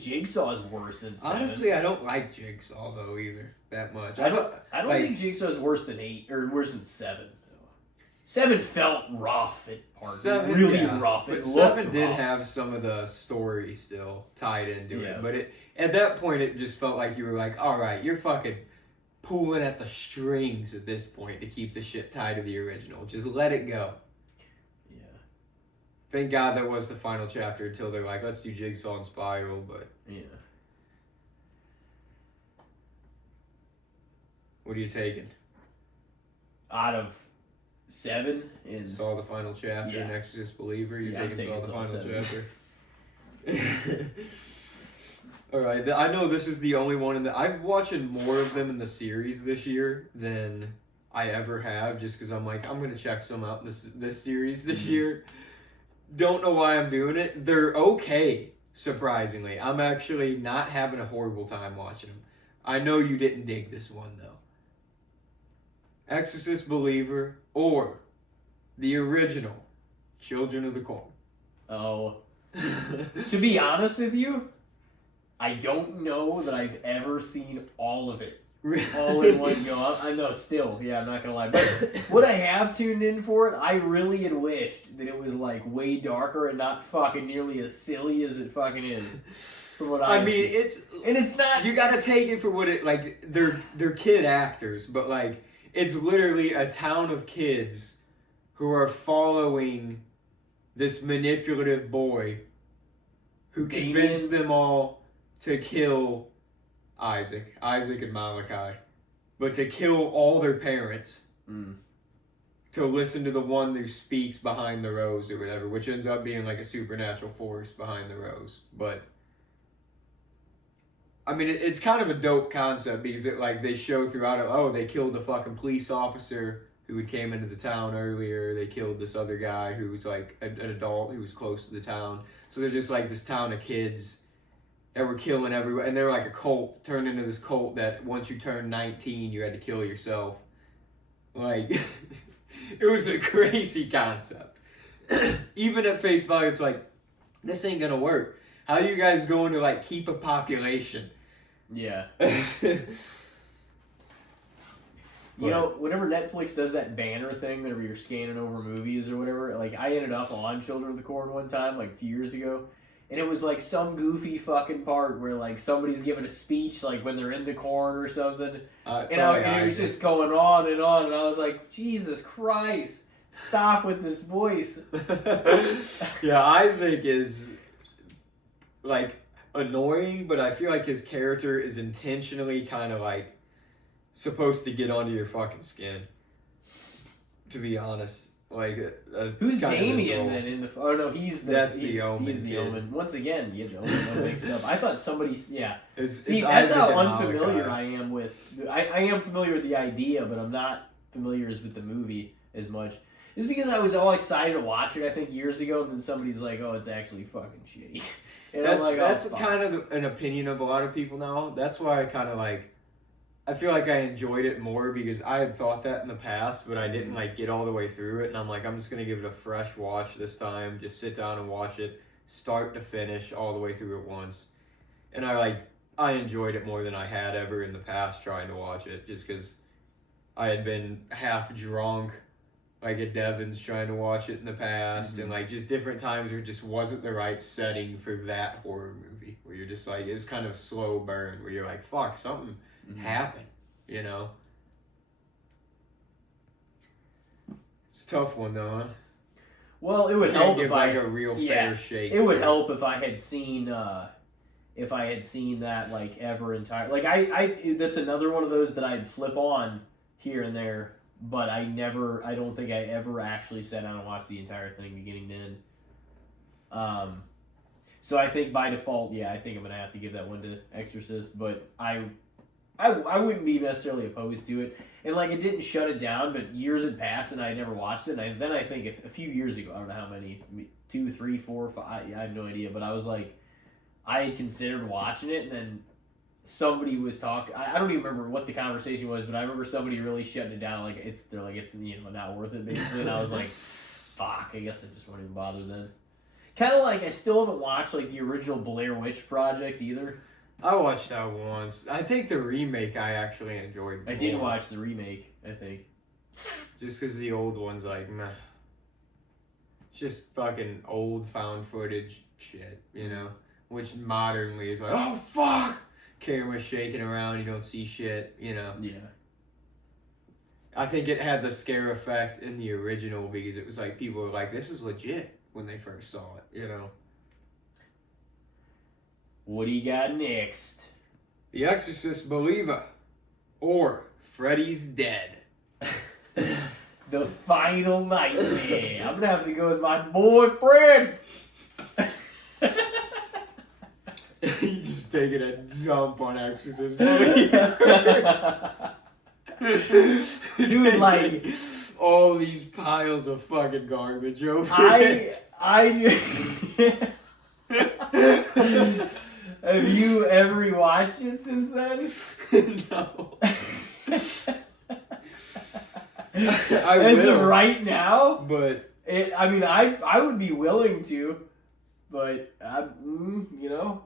Jigsaw is worse than 7. Honestly, I don't like Jigsaw though either that much. I don't think Jigsaw is worse than 8 or worse than 7. 7 felt rough at parts. 7 really rough. But It 7 did rough. have some of the story still tied into Yeah. it. But at that point, it just felt like you were like, all right, you're fucking pulling at the strings at this point to keep the shit tied to the original. Just let it go. Yeah. Thank God that was the final chapter until they're like, let's do Jigsaw and Spiral. But Yeah. what are you taking? Out of 7 and Saw the final chapter and Exorcist Believer. You're I'm taking Saw the Saw final 7. chapter. All right, I know this is the only one in the. I've watched more of them in the series this year than I ever have, just because I'm like, I'm gonna check some out in this series this year. Don't know why I'm doing it. They're okay, surprisingly. I'm actually not having a horrible time watching them. I know you didn't dig this one though. Exorcist Believer or the original Children of the Corn. Oh. To be honest with you, I don't know that I've ever seen all of it. All in one go. I know still, yeah, I'm not gonna lie. But what I have tuned in for it, I really had wished that it was like way darker and not fucking nearly as silly as it fucking is. From what I mean, seen. It's not. You gotta take it for what it like. They're kid actors, but like it's literally a town of kids who are following this manipulative boy who convinced them all to kill Isaac and Malachi, but to kill all their parents, to listen to the one who speaks behind the rose or whatever, which ends up being like a supernatural force behind the rose. But I mean, it's kind of a dope concept because it like they show throughout it. Oh, they killed the fucking police officer who had came into the town earlier. They killed this other guy who was like an adult who was close to the town. So they're just like this town of kids that were killing everyone, and they were like a cult, turned into this cult that once you turned 19, you had to kill yourself. Like, it was a crazy concept. Even at face value, it's like, this ain't gonna work. How are you guys going to like keep a population? Yeah. You know, whenever Netflix does that banner thing, whenever you're scanning over movies or whatever, like I ended up on Children of the Corn one time, like a few years ago, and it was like some goofy fucking part where like somebody's giving a speech, like when they're in the corn or something, and it was just going on, and I was like, Jesus Christ, stop with this voice. Yeah, Isaac is like annoying, but I feel like his character is intentionally kind of like supposed to get onto your fucking skin, to be honest. Like, who's Damien then in the? Oh no, that's the Omen. He's the Omen. Once again, you know, mixed up. I thought somebody. Yeah. See, that's how unfamiliar I am with. I am familiar with the idea, but I'm not familiar with the movie as much. It's because I was all excited to watch it. I think years ago, and then somebody's like, "Oh, it's actually fucking shitty." And that's kind of an opinion of a lot of people now. That's why I kind of like. I feel like I enjoyed it more because I had thought that in the past, but I didn't like get all the way through it. And I'm like, I'm just gonna give it a fresh watch this time. Just sit down and watch it, start to finish, all the way through it once. And I enjoyed it more than I had ever in the past trying to watch it, just because I had been half drunk, like at Devin's trying to watch it in the past, and like just different times where it just wasn't the right setting for that horror movie. Where you're just like, it's kind of a slow burn where you're like, fuck, something happen, you know. It's a tough one though, huh? Well, it would help if like a real fair shake. It would help if I had seen that like ever entire. Like I that's another one of those that I'd flip on here and there, but I don't think I ever actually sat down and watched the entire thing beginning to end. So I think by default, I think I'm gonna have to give that one to Exorcist, but I I wouldn't be necessarily opposed to it. And like it didn't shut it down, but years had passed and I had never watched it. And then I think a few years ago, I don't know how many, 2, 3, 4, 5, I have no idea. But I was like, I had considered watching it, and then somebody was talking. I don't even remember what the conversation was, but I remember somebody really shutting it down. Like it's not worth it basically. And I was like, fuck, I guess I just won't even bother then. Kind of like I still haven't watched like the original Blair Witch Project either. I watched that once. I think the remake I actually enjoyed more. I did watch the remake, I think. Just because the old one's like, meh. It's just fucking old found footage shit, you know? Which modernly is like, oh fuck! Camera shaking around, you don't see shit, you know? Yeah. I think it had the scare effect in the original because it was like, people were like, this is legit when they first saw it, you know? What do you got next? The Exorcist Believer, or Freddy's Dead. The final nightmare. I'm gonna have to go with my boyfriend. You just taking a dump on Exorcist Believer. Dude, like all these piles of fucking garbage over it. Have you ever rewatched it since then? No. As of right now? But I would be willing to, but you know.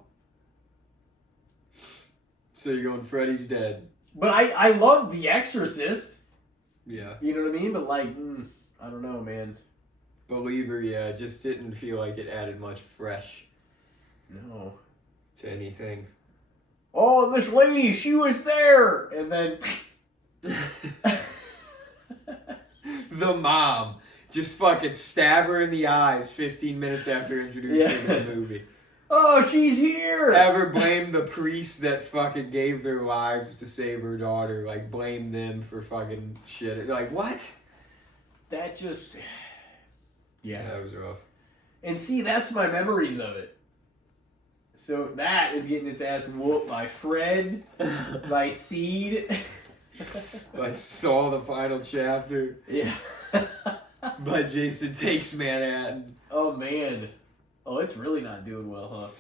So you're going Freddy's Dead. But I love The Exorcist. Yeah. You know what I mean? But like, I don't know, man. Believer, yeah, just didn't feel like it added much fresh. No. To anything. Oh, this lady, she was there! And then... The mom. Just fucking stab her in the eyes 15 minutes after introducing her to the movie. Oh, she's here! Ever blame the priest that fucking gave their lives to save her daughter? Like, blame them for fucking shit. Like, what? That just... Yeah, that was rough. And see, that's my memories of it. So that is getting its ass whooped by Fred, by Seed. I saw the final chapter. Yeah. By Jason Takes Manhattan. Oh, man. Oh, it's really not doing well,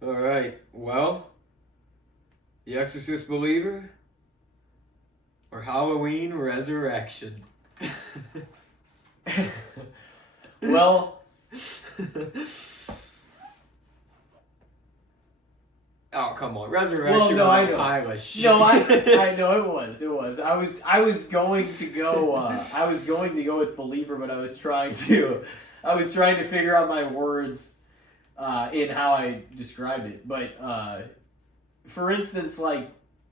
huh? Alright, well, The Exorcist Believer or Halloween Resurrection? Well... Oh, come on. Resurrection was a pile of shit. No, I know it was. I was going to go with Believer, but I was trying to figure out my words in how I described it. But for instance, like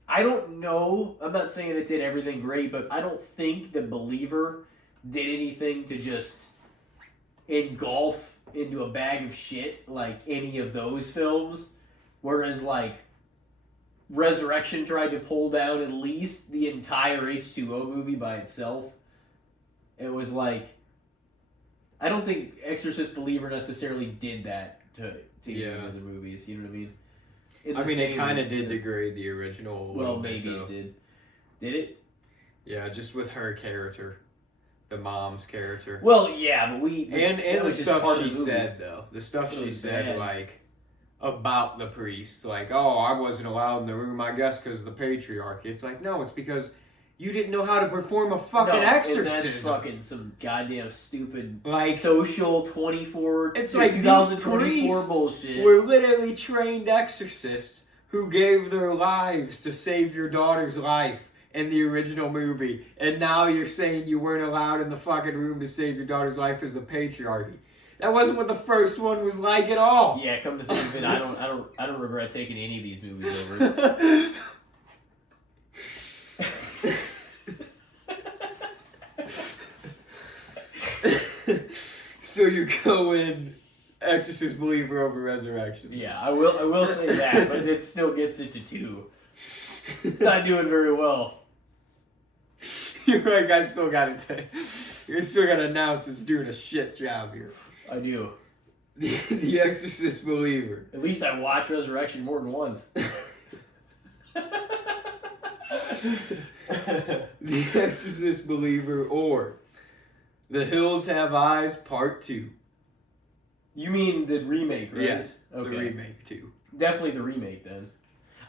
I don't know, I'm not saying it did everything great, but I don't think the Believer did anything to just engulf into a bag of shit like any of those films. Whereas, like, Resurrection tried to pull down at least the entire H2O movie by itself. It was like... I don't think Exorcist Believer necessarily did that to any of the movies, you know what I mean? It kind of did degrade the original. Well, maybe it did. Did it? Yeah, just with her character. The mom's character. Well, yeah, but we... And the stuff she said, though. The stuff she said, like... about the priest, like, oh, I wasn't allowed in the room, I guess, because of the patriarchy. It's like, no, it's because you didn't know how to perform a fucking exorcism. And that's fucking some goddamn stupid, like, social 24, it's like 2024 bullshit. We're literally trained exorcists who gave their lives to save your daughter's life in the original movie, and now you're saying you weren't allowed in the fucking room to save your daughter's life because of the patriarchy. That wasn't what the first one was like at all. Yeah, come to think of it, I don't regret taking any of these movies over. So you're going Exorcist Believer over Resurrection. Yeah, I will say that, but it still gets it to 2. It's not doing very well. You're right, I still gotta announce it's doing a shit job here. I do. The Exorcist Believer. At least I watched Resurrection more than once. The Exorcist Believer or The Hills Have Eyes Part 2. You mean the remake, right? Yes, okay. The remake too. Definitely the remake then.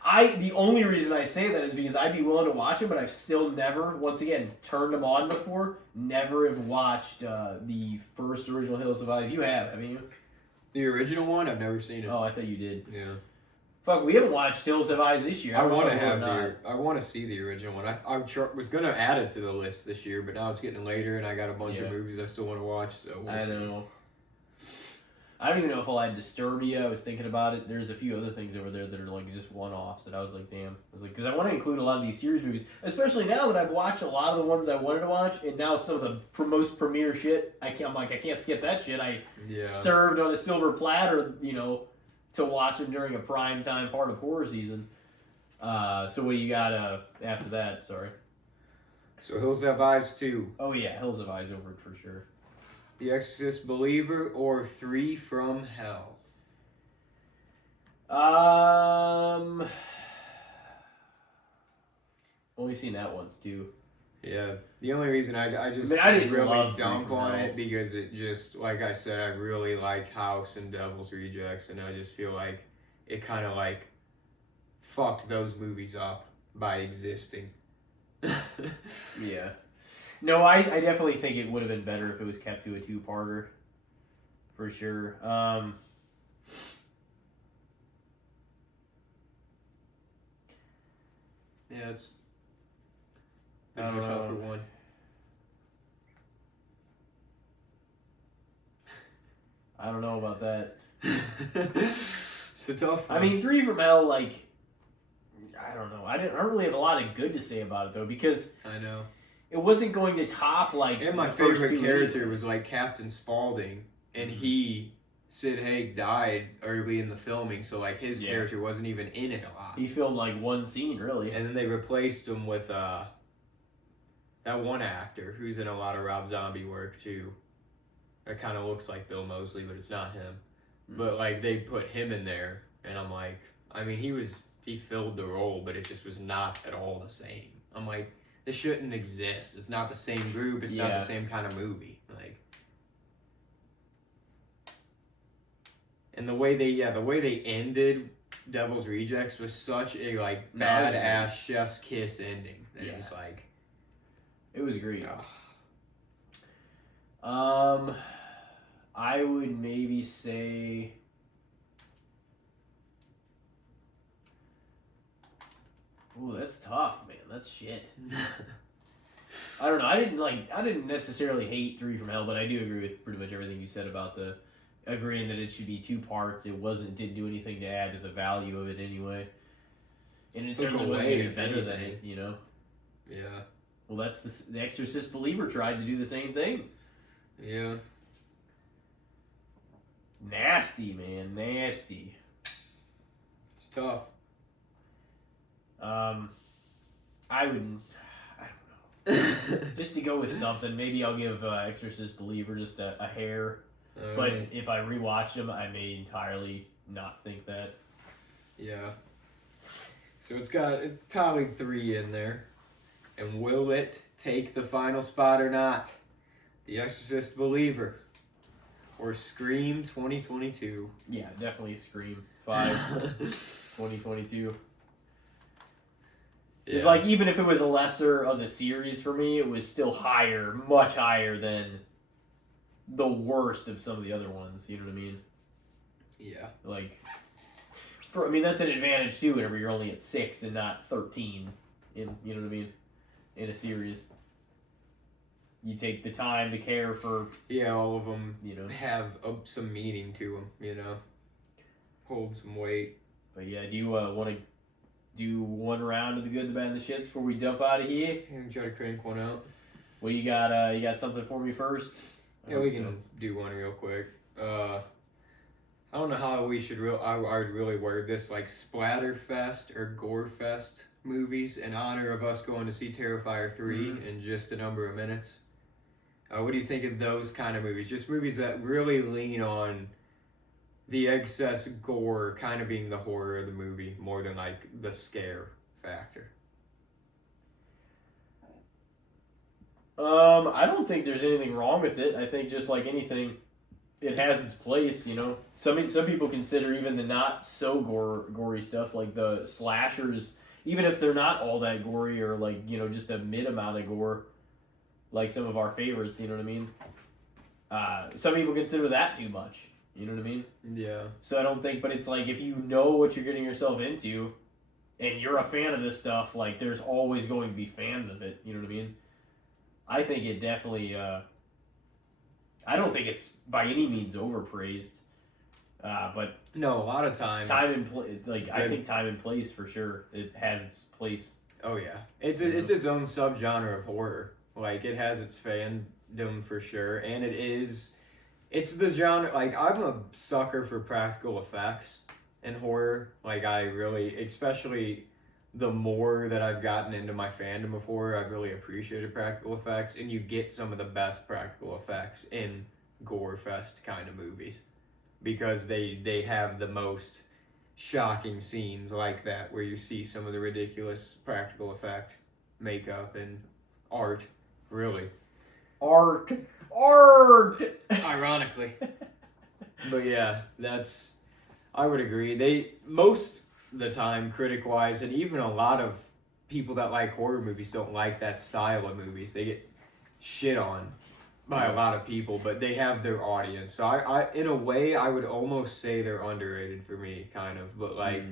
The only reason I say that is because I'd be willing to watch it, but I've still never, once again, turned them on before. Never have watched the first original Hills of Eyes. You have, haven't you? The original one, I've never seen it. Oh, I thought you did. Yeah. Fuck, we haven't watched Hills of Eyes this year. I want to have I want to see the original one. I was gonna add it to the list this year, but now it's getting later, and I got a bunch of movies I still want to watch. So I know. I don't even know if I'll add Disturbia. I was thinking about it. There's a few other things over there that are like just one-offs that I was like, damn. I was like, because I want to include a lot of these series movies, especially now that I've watched a lot of the ones I wanted to watch, and now some of the most premiere shit. I'm like, I can't skip that shit. I served on a silver platter, to watch them during a prime time part of horror season. So what do you got after that? Sorry. So Hills Have Eyes 2. Oh yeah, Hills of Eyes over it for sure. The Exorcist Believer or 3 from Hell? Only seen that once too. Yeah, the only reason I didn't really dump on it because it just, like I said, I really like House and Devil's Rejects, and I just feel like it kind of like fucked those movies up by existing. Yeah. No, I definitely think it would have been better if it was kept to a two-parter. For sure. Yeah, it's a tougher one. I don't know about that. It's a tough one. I mean, 3 from Hell, like, I don't know. I don't really have a lot of good to say about it, though, because I know. It wasn't going to top, like, and my favorite character was, like, Captain Spaulding, and Sid Haig died early in the filming, so, like, his character wasn't even in it a lot. He filmed, like, one scene, really. And then they replaced him with, that one actor who's in a lot of Rob Zombie work, too. That kind of looks like Bill Moseley, but it's not him. But, like, they put him in there, and I'm like, I mean, he filled the role, but it just was not at all the same. I'm like, this shouldn't exist. It's not the same group. It's not the same kind of movie. Like, and the way they ended Devil's Rejects was such a like badass chef's kiss ending. That it was like, it was great. I would maybe say. Ooh, that's tough, man. That's shit. I don't know. I didn't necessarily hate 3 from Hell, but I do agree with pretty much everything you said about agreeing that it should be 2 parts. It didn't do anything to add to the value of it anyway. And it certainly wasn't any better than it, Yeah. Well, that's the Exorcist Believer tried to do the same thing. Yeah. Nasty, man. Nasty. It's tough. I don't know. Just to go with something, maybe I'll give Exorcist Believer just a hair. But if I rewatch them, I may entirely not think that. Yeah. So it's tallied 3 in there. And will it take the final spot or not? The Exorcist Believer or Scream 2022? Yeah, definitely Scream 5 2022. It's like, even if it was a lesser of the series for me, it was still higher, much higher than the worst of some of the other ones. You know what I mean? Yeah. Like, that's an advantage too. Whenever you're only at 6 and not 13, you know what I mean? In a series, you take the time to care for. Yeah, all of them. Have some meaning to them. Hold some weight. But yeah, do you want to do one round of the good, the bad, and the shits before we dump out of here? Yeah, try to crank one out. What you got? You got something for me first? Yeah, we can do one real quick. I don't know how we should I would really word this, like splatterfest or gore fest movies in honor of us going to see Terrifier 3 in just a number of minutes. What do you think of those kind of movies? Just movies that really lean on the excess gore kind of being the horror of the movie more than like the scare factor. I don't think there's anything wrong with it. I think just like anything, it has its place. You know, some people consider even the not so gory stuff like the slashers, even if they're not all that gory or like just a mid amount of gore, like some of our favorites. You know what I mean? Some people consider that too much. You know what I mean? Yeah. So I don't think, but it's like if you know what you're getting yourself into, and you're a fan of this stuff, like there's always going to be fans of it. You know what I mean? I think it definitely. I don't think it's by any means overpraised, but no, a lot of times time and I think time and place for sure. It has its place. Oh yeah, it's its own subgenre of horror. Like it has its fandom for sure, and it's the genre. Like I'm a sucker for practical effects in horror. Like I really, especially the more that I've gotten into my fandom of horror, I've really appreciated practical effects, and you get some of the best practical effects in gore fest kind of movies because they have the most shocking scenes like that where you see some of the ridiculous practical effect makeup and art, really. Art! Ironically. But yeah, I would agree. Most the time, critic-wise, and even a lot of people that like horror movies don't like that style of movies. They get shit on by a lot of people, but they have their audience. So I in a way, I would almost say they're underrated for me, kind of. But like,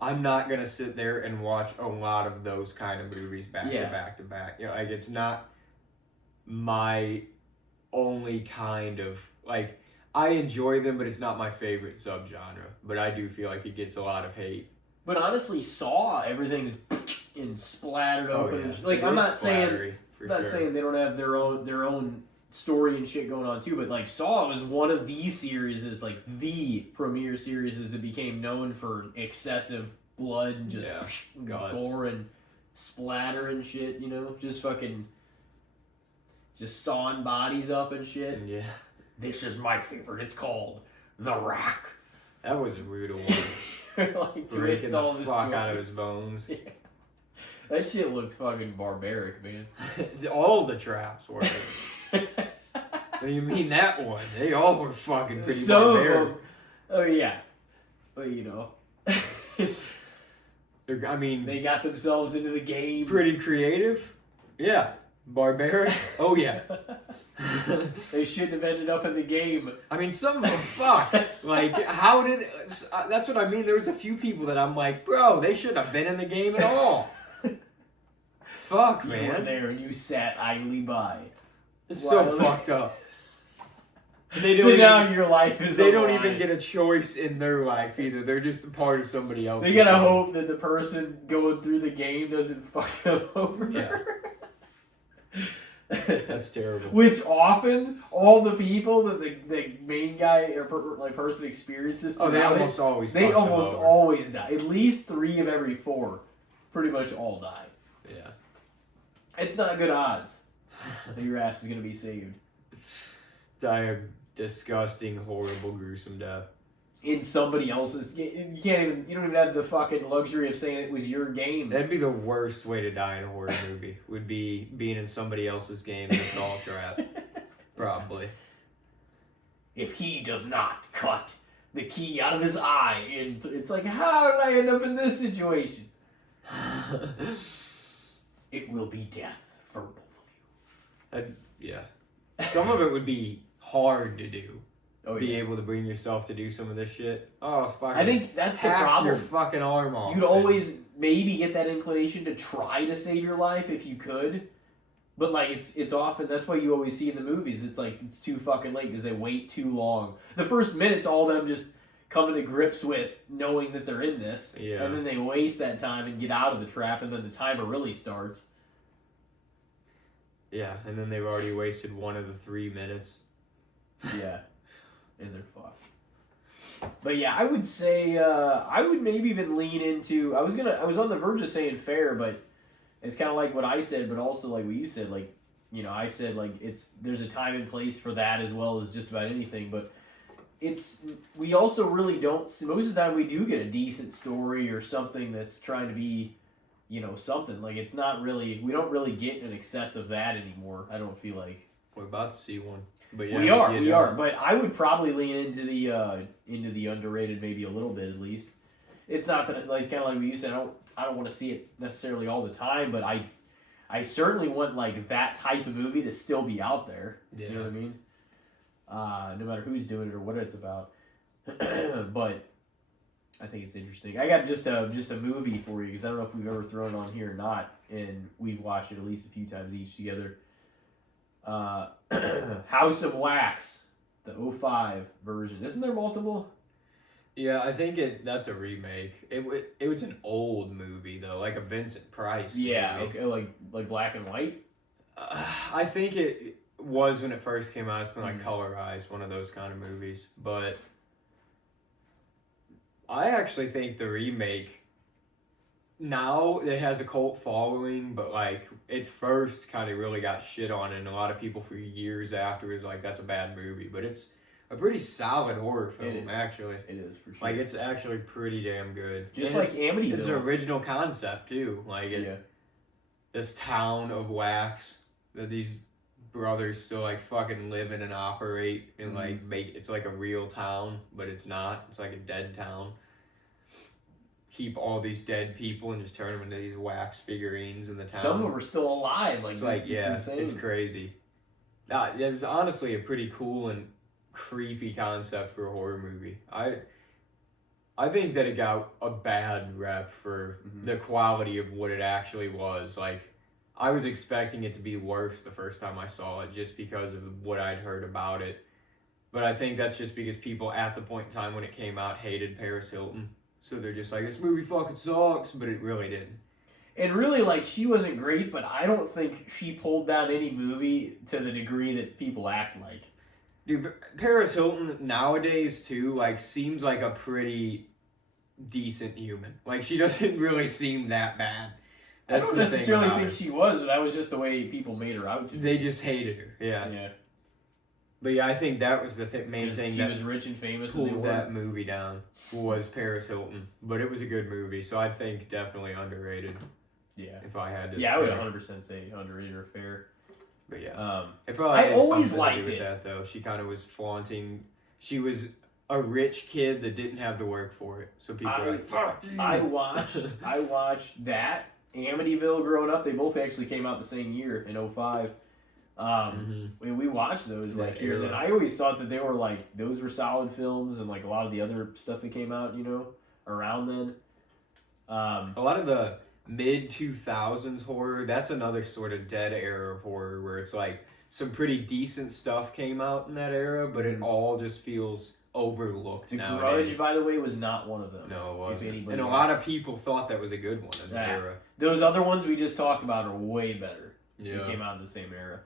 I'm not gonna sit there and watch a lot of those kind of movies back to back to back. Like it's not my only kind of like. I enjoy them, but it's not my favorite subgenre. But I do feel like it gets a lot of hate. But honestly, Saw, everything's and splattered open. And like I'm not saying they don't have their own story and shit going on too. But like Saw was one of these series, is like the premier series that became known for excessive blood and just gore and splatter and shit. Just fucking just sawing bodies up and shit. Yeah. This is my favorite. It's called The Rack. That was a brutal one. Like breaking the fuck out of his bones. Yeah. That shit looked fucking barbaric, man. All the traps were. What do you mean that one? They all were fucking pretty barbaric. Oh yeah. Well, I mean, they got themselves into the game. Pretty creative. Yeah. Barbaric. Oh yeah. They shouldn't have ended up in the game. I mean, some of them fuck. Like, how did... That's what I mean. There was a few people that I'm like, bro, they shouldn't have been in the game at all. Fuck, man. You were there and you sat idly by. It's so fucked up. Now your life is They don't even get a choice in their life either. They're just a part of somebody else's. They gotta hope that the person going through the game doesn't fuck them over. Yeah. That's terrible. Which often all the people that the main guy or person experiences, they almost always die. At least 3 of every 4, pretty much all die. Yeah, it's not good odds that your ass is gonna be saved. Die a disgusting, horrible, gruesome death. In somebody else's, you don't even have the fucking luxury of saying it was your game. That'd be the worst way to die in a horror movie. Would be being in somebody else's game in a Saw trap. Probably. If he does not cut the key out of his eye, and it's like, how did I end up in this situation? It will be death for both of you. Yeah. Some of it would be hard to do. Be able to bring yourself to do some of this shit. Oh, it's fucking. I think that's the problem. Your fucking arm off. You'd always maybe get that inclination to try to save your life if you could, but like it's often that's why you always see in the movies. It's like it's too fucking late because they wait too long. The first minute's all them just coming to grips with knowing that they're in this, and then they waste that time and get out of the trap, and then the timer really starts. Yeah, and then they've already wasted 1 of the 3 minutes. Yeah. And they're fucked. But yeah, I would say I would maybe even lean into. I was on the verge of saying fair, but it's kind of like what I said, but also like what you said. Like I said like there's a time and place for that as well as just about anything. But we also really don't. Most of the time we do get a decent story or something that's trying to be something. Like, it's not really, we don't really get an excess of that anymore, I don't feel like. We're about to see one. But yeah, we are. But I would probably lean into the underrated maybe a little bit at least. It's not that, like, kind of like what you said, I don't want to see it necessarily all the time, but I certainly want, like, that type of movie to still be out there. Yeah. You know what I mean? No matter who's doing it or what it's about. But I think it's interesting. I got just a movie for you because I don't know if we've ever thrown it on here or not, and we've watched it at least a few times each together. House of Wax, the 2005 version. Isn't there multiple? Yeah, I think that's a remake. It was an old movie though, like a Vincent Price. Yeah, movie. okay, like black and white. I think it was when it first came out. It's been like colorized, one of those kind of movies. But I actually think the remake now it has a cult following, but like it first kind of really got shit on, and a lot of people for years afterwards like that's a bad movie. But it's a pretty solid horror film, actually. It is, for sure. Like, it's actually pretty damn good. Just like Amityville. It's an original concept, too. Like, this town of wax that these brothers still, like, fucking live in and operate and, like, it's like a real town, but it's not. It's like a dead town. Keep all these dead people and just turn them into these wax figurines in the town. Some of them are still alive. Like, it's insane. It's crazy. It was honestly a pretty cool and creepy concept for a horror movie. I think that it got a bad rep for the quality of what it actually was. Like, I was expecting it to be worse the first time I saw it just because of what I'd heard about it. But I think that's just because people at the point in time when it came out hated Paris Hilton. So they're just like, this movie fucking sucks, but it really didn't. And really, like, she wasn't great, but I don't think she pulled down any movie to the degree that people act like. Dude, Paris Hilton nowadays, too, like, seems like a pretty decent human. Like, she doesn't really seem that bad. I don't necessarily think she was, but that was just the way people made her out to be. They just hated her, yeah. But yeah, I think that was the main thing she was rich and famous pulled and that movie down, was Paris Hilton. But it was a good movie, so I think definitely underrated. Yeah. If I had to. Yeah, I would 100% say underrated or fair. But yeah, I always liked it. That though, she kind of was flaunting. She was a rich kid that didn't have to work for it, so people were like, "Fuck you." I watched that Amityville growing up. They both actually came out the same year in 2005. We watched those like here. Then I always thought that they were like those were solid films, and like a lot of the other stuff that came out, around then. A lot of the mid-2000s horror, that's another sort of dead era of horror where it's like some pretty decent stuff came out in that era, but it all just feels overlooked nowadays. Grudge, by the way, was not one of them. No, it wasn't. And a lot of people thought that was a good one in that era. Those other ones we just talked about are way better. Yeah. They came out in the same era.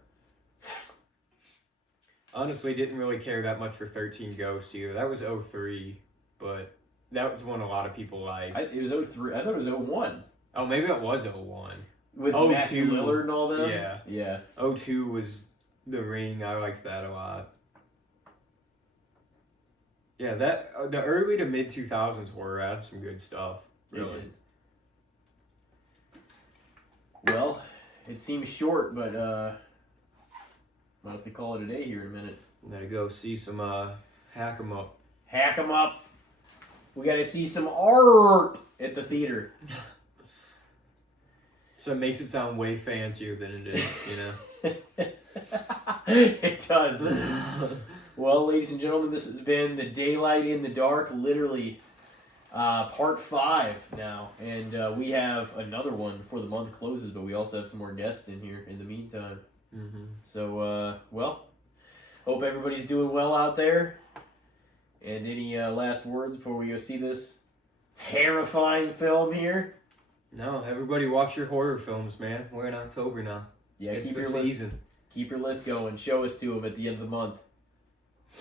Honestly, didn't really care that much for 13 Ghosts either. That was 2003, but that was one a lot of people liked. It was 2003. I thought it was 2001. Oh, maybe it was 2001. With Matthew Lillard and all them? Yeah. Yeah. 2002 was The Ring. I liked that a lot. Yeah, the early to mid-2000s horror had some good stuff. Really. Well, it seems short, but might have to call it a day here in a minute. Gotta go see some Hack 'em Up. Hack 'em Up. We gotta see some art at the theater. So it makes it sound way fancier than it is, It does. Well, ladies and gentlemen, this has been the Daylight in the Dark, literally part 5 now. And we have another one before the month closes, but we also have some more guests in here in the meantime. So, well, hope everybody's doing well out there. And any last words before we go see this terrifying film here? No, everybody watch your horror films, man. We're in October now. Yeah, it's the season. Keep your list going. Show us to them at the end of the month.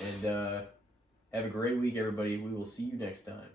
And have a great week, everybody. We will see you next time.